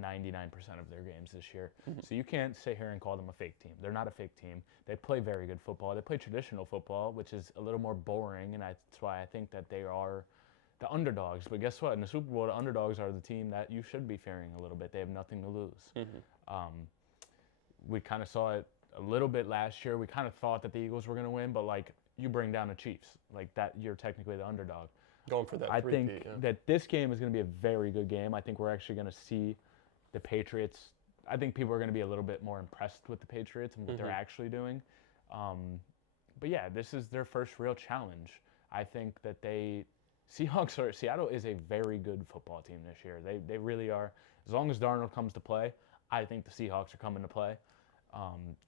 99% of their games this year. So you can't sit here and call them a fake team. They're not a fake team. They play very good football. They play traditional football, which is a little more boring, and that's why I think that they are the underdogs. But guess what? In the Super Bowl, the underdogs are the team that you should be fearing a little bit. They have nothing to lose. We kind of saw it a little bit last year. We kind of thought that the Eagles were going to win, but like you bring down the Chiefs, like that, you're technically the underdog. Going for that I three-peat, think that this game is going to be a very good game. I think we're actually going to see the Patriots. I think people are going to be a little bit more impressed with the Patriots and what they're actually doing. But yeah, this is their first real challenge. I think that Seattle is a very good football team this year. They really are. As long as Darnold comes to play, I think the Seahawks are coming to play.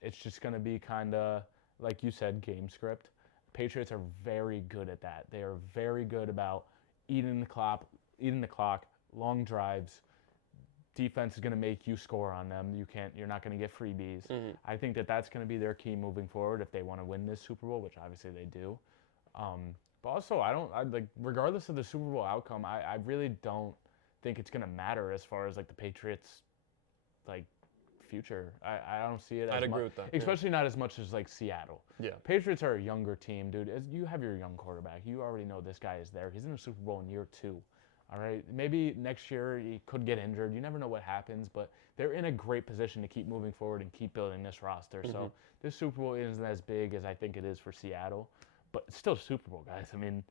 It's just going to be kind of, like you said, game script. Patriots are very good at that. They are very good about eating the clock, long drives. Defense is going to make you score on them. You're not going to get freebies. I think that that's going to be their key moving forward if they want to win this Super Bowl, which obviously they do. But also, regardless of the Super Bowl outcome, I really don't think it's going to matter as far as like the Patriots, like, future. I don't see it as I'd agree much, with that. especially not as much as like Seattle. Yeah. Patriots are a younger team, dude. As you have your young quarterback, you already know this guy is there. He's in the Super Bowl in year 2. All right, maybe next year he could get injured. You never know what happens, but they're in a great position to keep moving forward and keep building this roster. So this Super Bowl isn't as big as I think it is for Seattle, but it's still Super Bowl, guys. I mean,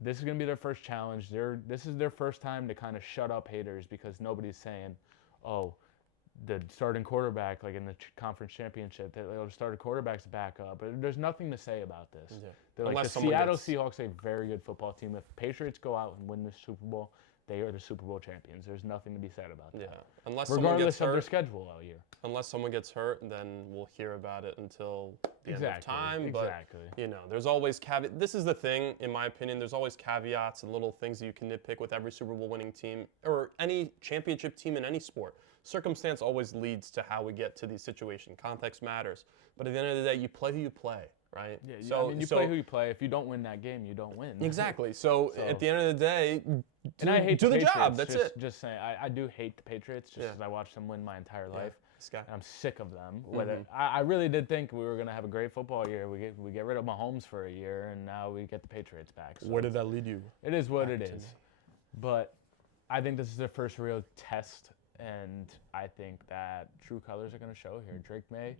this is going to be their first challenge. This is their first time to kind of shut up haters because nobody's saying, oh, the starting quarterback, like in the conference championship, the starting quarterback's back up. But there's nothing to say about this. Yeah. They're like the Seattle Seahawks, a very good football team. If Patriots go out and win this Super Bowl, they are the Super Bowl champions. There's nothing to be said about that. Yeah. Unless someone Regardless gets of their hurt, schedule all year. unless someone gets hurt, then we'll hear about it until the end of time. Exactly. But, there's always caveat. This is the thing, in my opinion, there's always caveats and little things that you can nitpick with every Super Bowl winning team or any championship team in any sport. Circumstance always leads to how we get to these situations. Context matters. But at the end of the day, you play who you play, right? Yeah, you play who you play. If you don't win that game, you don't win. Exactly. So at the end of the day, and I hate do the the job. Patriots, That's it. Just saying, I do hate the Patriots just because I watched them win my entire life. This guy. And I'm sick of them. I really did think we were going to have a great football year. We get rid of Mahomes for a year, and now we get the Patriots back. So Where did that lead you? it is what it is. But I think this is their first real test, and I think that true colors are going to show here. Drake May,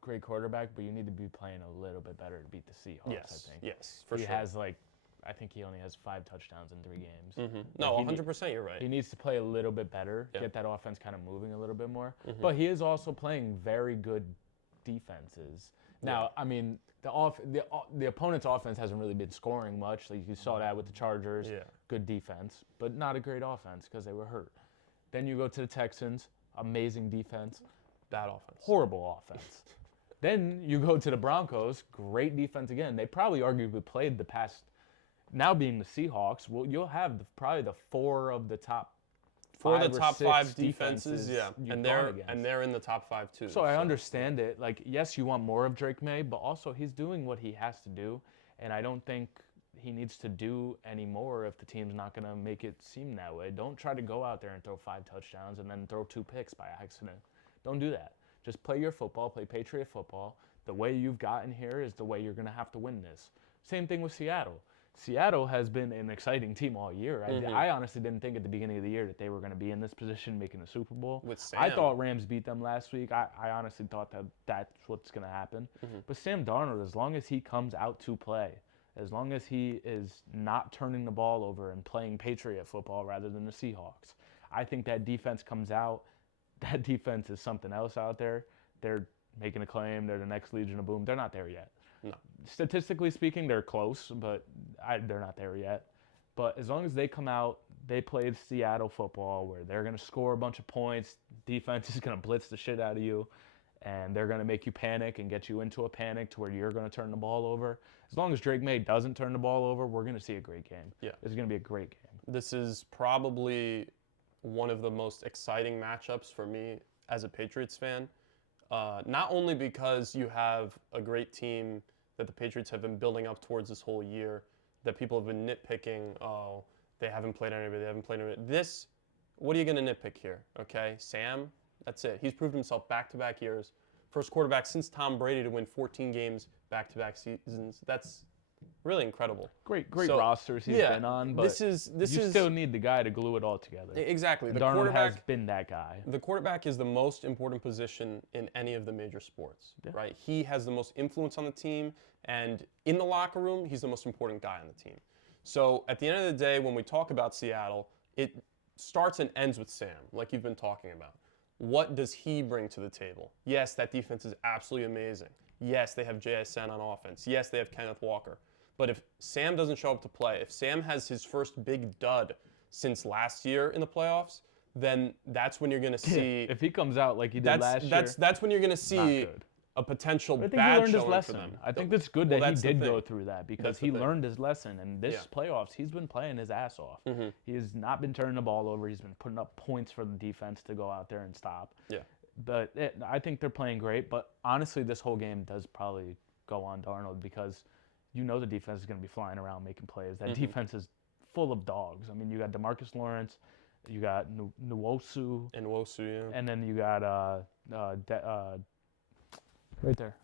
great quarterback, but you need to be playing a little bit better to beat the Seahawks, I think. Yes, for he sure. has I think he only has 5 touchdowns in 3 games. No, 100%, you're right. He needs to play a little bit better, get that offense kind of moving a little bit more. But he is also playing very good defenses. Now, I mean, the opponent's offense hasn't really been scoring much. Like you saw that with the Chargers. Good defense, but not a great offense because they were hurt. Then you go to the Texans, amazing defense. Bad offense. Horrible offense. Then you go to the Broncos, great defense again. They probably arguably played the past. Now being the Seahawks, well, you'll have probably the 4 of the top 5 defenses, and they're in the top 5 too. So I understand it. Like, yes, you want more of Drake May, but also he's doing what he has to do, and I don't think he needs to do any more if the team's not going to make it seem that way. Don't try to go out there and throw 5 touchdowns and then throw 2 picks by accident. Don't do that. Just play your football, play Patriot football. The way you've gotten here is the way you're going to have to win this. Same thing with Seattle. Seattle has been an exciting team all year. I honestly didn't think at the beginning of the year that they were going to be in this position making a Super Bowl. With Sam. I thought Rams beat them last week. I honestly thought that that's what's going to happen. But Sam Darnold, as long as he comes out to play, as long as he is not turning the ball over and playing Patriot football rather than the Seahawks, I think that defense comes out. That defense is something else out there. They're making a claim. They're the next Legion of Boom. They're not there yet. No. Statistically speaking, they're close, but they're not there yet. But as long as they come out, they play Seattle football where they're going to score a bunch of points, defense is going to blitz the shit out of you, and they're going to make you panic and get you into a panic to where you're going to turn the ball over. As long as Drake May doesn't turn the ball over, we're going to see a great game. Yeah. It's going to be a great game. This is probably one of the most exciting matchups for me as a Patriots fan. Not only because you have a great team that the Patriots have been building up towards this whole year, that people have been nitpicking, they haven't played anybody, what are you going to nitpick here, okay? Sam, that's it. He's proved himself back-to-back years. First quarterback since Tom Brady to win 14 games back-to-back seasons. That's really incredible. Great rosters he's been on, but you still need the guy to glue it all together. Exactly. The Darnold quarterback has been that guy. The quarterback is the most important position in any of the major sports, right? He has the most influence on the team, and in the locker room, he's the most important guy on the team. So at the end of the day, when we talk about Seattle, it starts and ends with Sam, like you've been talking about. What does he bring to the table? Yes, that defense is absolutely amazing. Yes, they have JSN on offense. Yes, they have Kenneth Walker. But if Sam doesn't show up to play, if Sam has his first big dud since last year in the playoffs, then that's when you're going to see. If he comes out like he did last year, that's when you're going to see a potential bad showing for them. I think it's good that he did go through that because he learned his lesson. And this playoffs, he's been playing his ass off. He has not been turning the ball over. He's been putting up points for the defense to go out there and stop. Yeah. But I think they're playing great. But honestly, this whole game does probably go on Darnold because you know the defense is going to be flying around making plays. That defense is full of dogs. I mean, you got DeMarcus Lawrence, you got Nwosu, and then you got right there,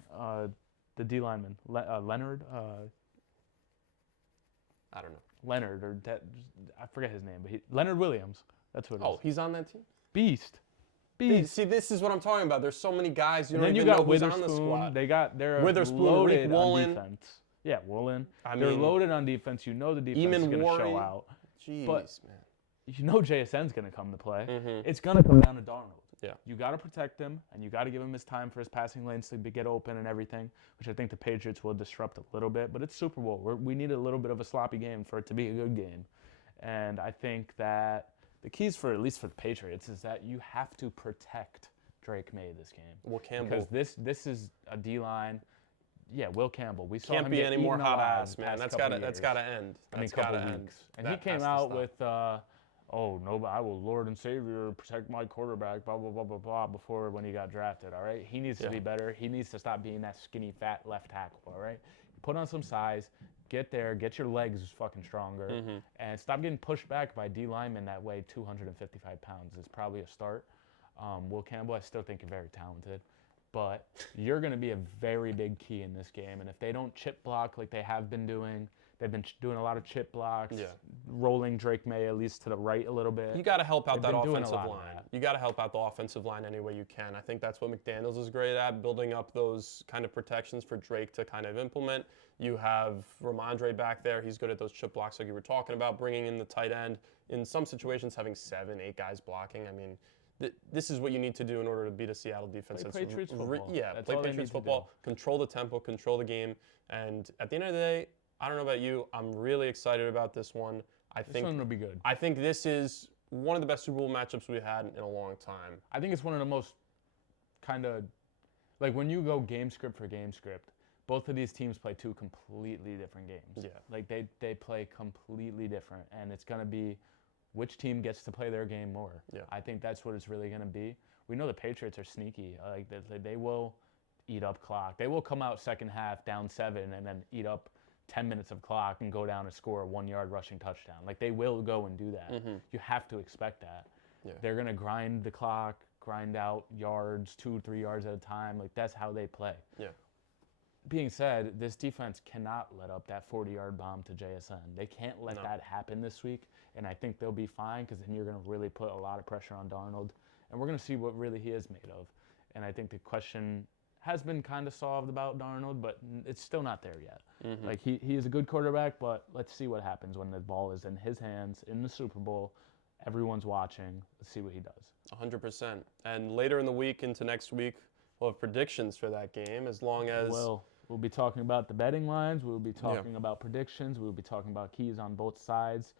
the D lineman Leonard. I don't know. Leonard I forget his name, but Leonard Williams. That's what it is. Oh, he's on that team. Beast. See, this is what I'm talking about. There's so many guys you don't even know who's on the squad. They're Witherspoon, loaded Woolen. on defense. Yeah, Woolen. I They're mean, loaded on defense. You know the defense is going to show out. Jeez, But man. you know JSN's going to come to play. It's going to come down to Darnold. Yeah. You got to protect him, and you got to give him his time for his passing lanes to get open and everything, which I think the Patriots will disrupt a little bit. But it's Super Bowl. We need a little bit of a sloppy game for it to be a good game. And I think that the keys for, at least for the Patriots, is that you have to protect Drake May this game. Will Campbell. Because this is a D-line. Yeah, Will Campbell. We saw Can't him be get any more eaten hot alive ass, the man. past That's couple gotta years. end. I mean, That's couple gotta weeks. end. And he That came has to out stop. with, oh, no, I will Lord and Savior protect my quarterback, blah, blah, blah, blah, blah, before when he got drafted, all right? He needs to be better. He needs to stop being that skinny, fat left tackle, all right? Put on some size, get there, get your legs fucking stronger, and stop getting pushed back by D linemen that weigh 255 pounds is probably a start. Will Campbell, I still think, is very talented. But you're going to be a very big key in this game. And if they don't chip block like they have been doing, they've been doing a lot of chip blocks, rolling Drake May at least to the right a little bit. You got to help out that offensive line. That. You got to help out the offensive line any way you can. I think that's what McDaniels is great at, building up those kind of protections for Drake to kind of implement. You have Ramondre back there. He's good at those chip blocks like you were talking about, bringing in the tight end. In some situations, having 7, 8 guys blocking. I mean, this is what you need to do in order to beat a Seattle defense. Play Patriots football. Play Patriots football, control the tempo, control the game. And at the end of the day, I don't know about you, I'm really excited about this one. This one will be good. I think this is one of the best Super Bowl matchups we've had in a long time. I think it's one of the most kind of, like when you go game script for game script, both of these teams play 2 completely different games. Yeah. Like they play completely different, and it's going to be which team gets to play their game more. Yeah. I think that's what it's really going to be. We know the Patriots are sneaky. Like they will eat up clock. They will come out second half down 7 and then eat up 10 minutes of clock and go down and score a 1-yard rushing touchdown. Like they will go and do that. You have to expect that. Yeah. They're going to grind the clock, grind out yards, 2-3 yards at a time. Like that's how they play. Yeah. Being said, this defense cannot let up that 40-yard bomb to JSN. They can't let that happen this week, and I think they'll be fine because then you're going to really put a lot of pressure on Darnold, and we're going to see what really he is made of. And I think the question has been kind of solved about Darnold, but it's still not there yet. Like he is a good quarterback, but let's see what happens when the ball is in his hands in the Super Bowl. Everyone's watching. Let's see what he does. 100%. And later in the week into next week, we'll have predictions for that game as long as... We'll be talking about the betting lines. We'll be talking about predictions. We'll be talking about keys on both sides.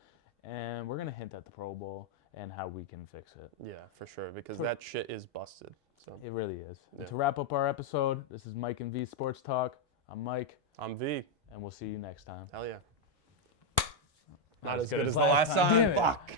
And we're going to hint at the Pro Bowl and how we can fix it. Yeah, for sure, because that shit is busted. So it really is. And to wrap up our episode, this is Mike and V Sports Talk. I'm Mike. I'm V. And we'll see you next time. Hell yeah. Not as good as the last time. Fuck.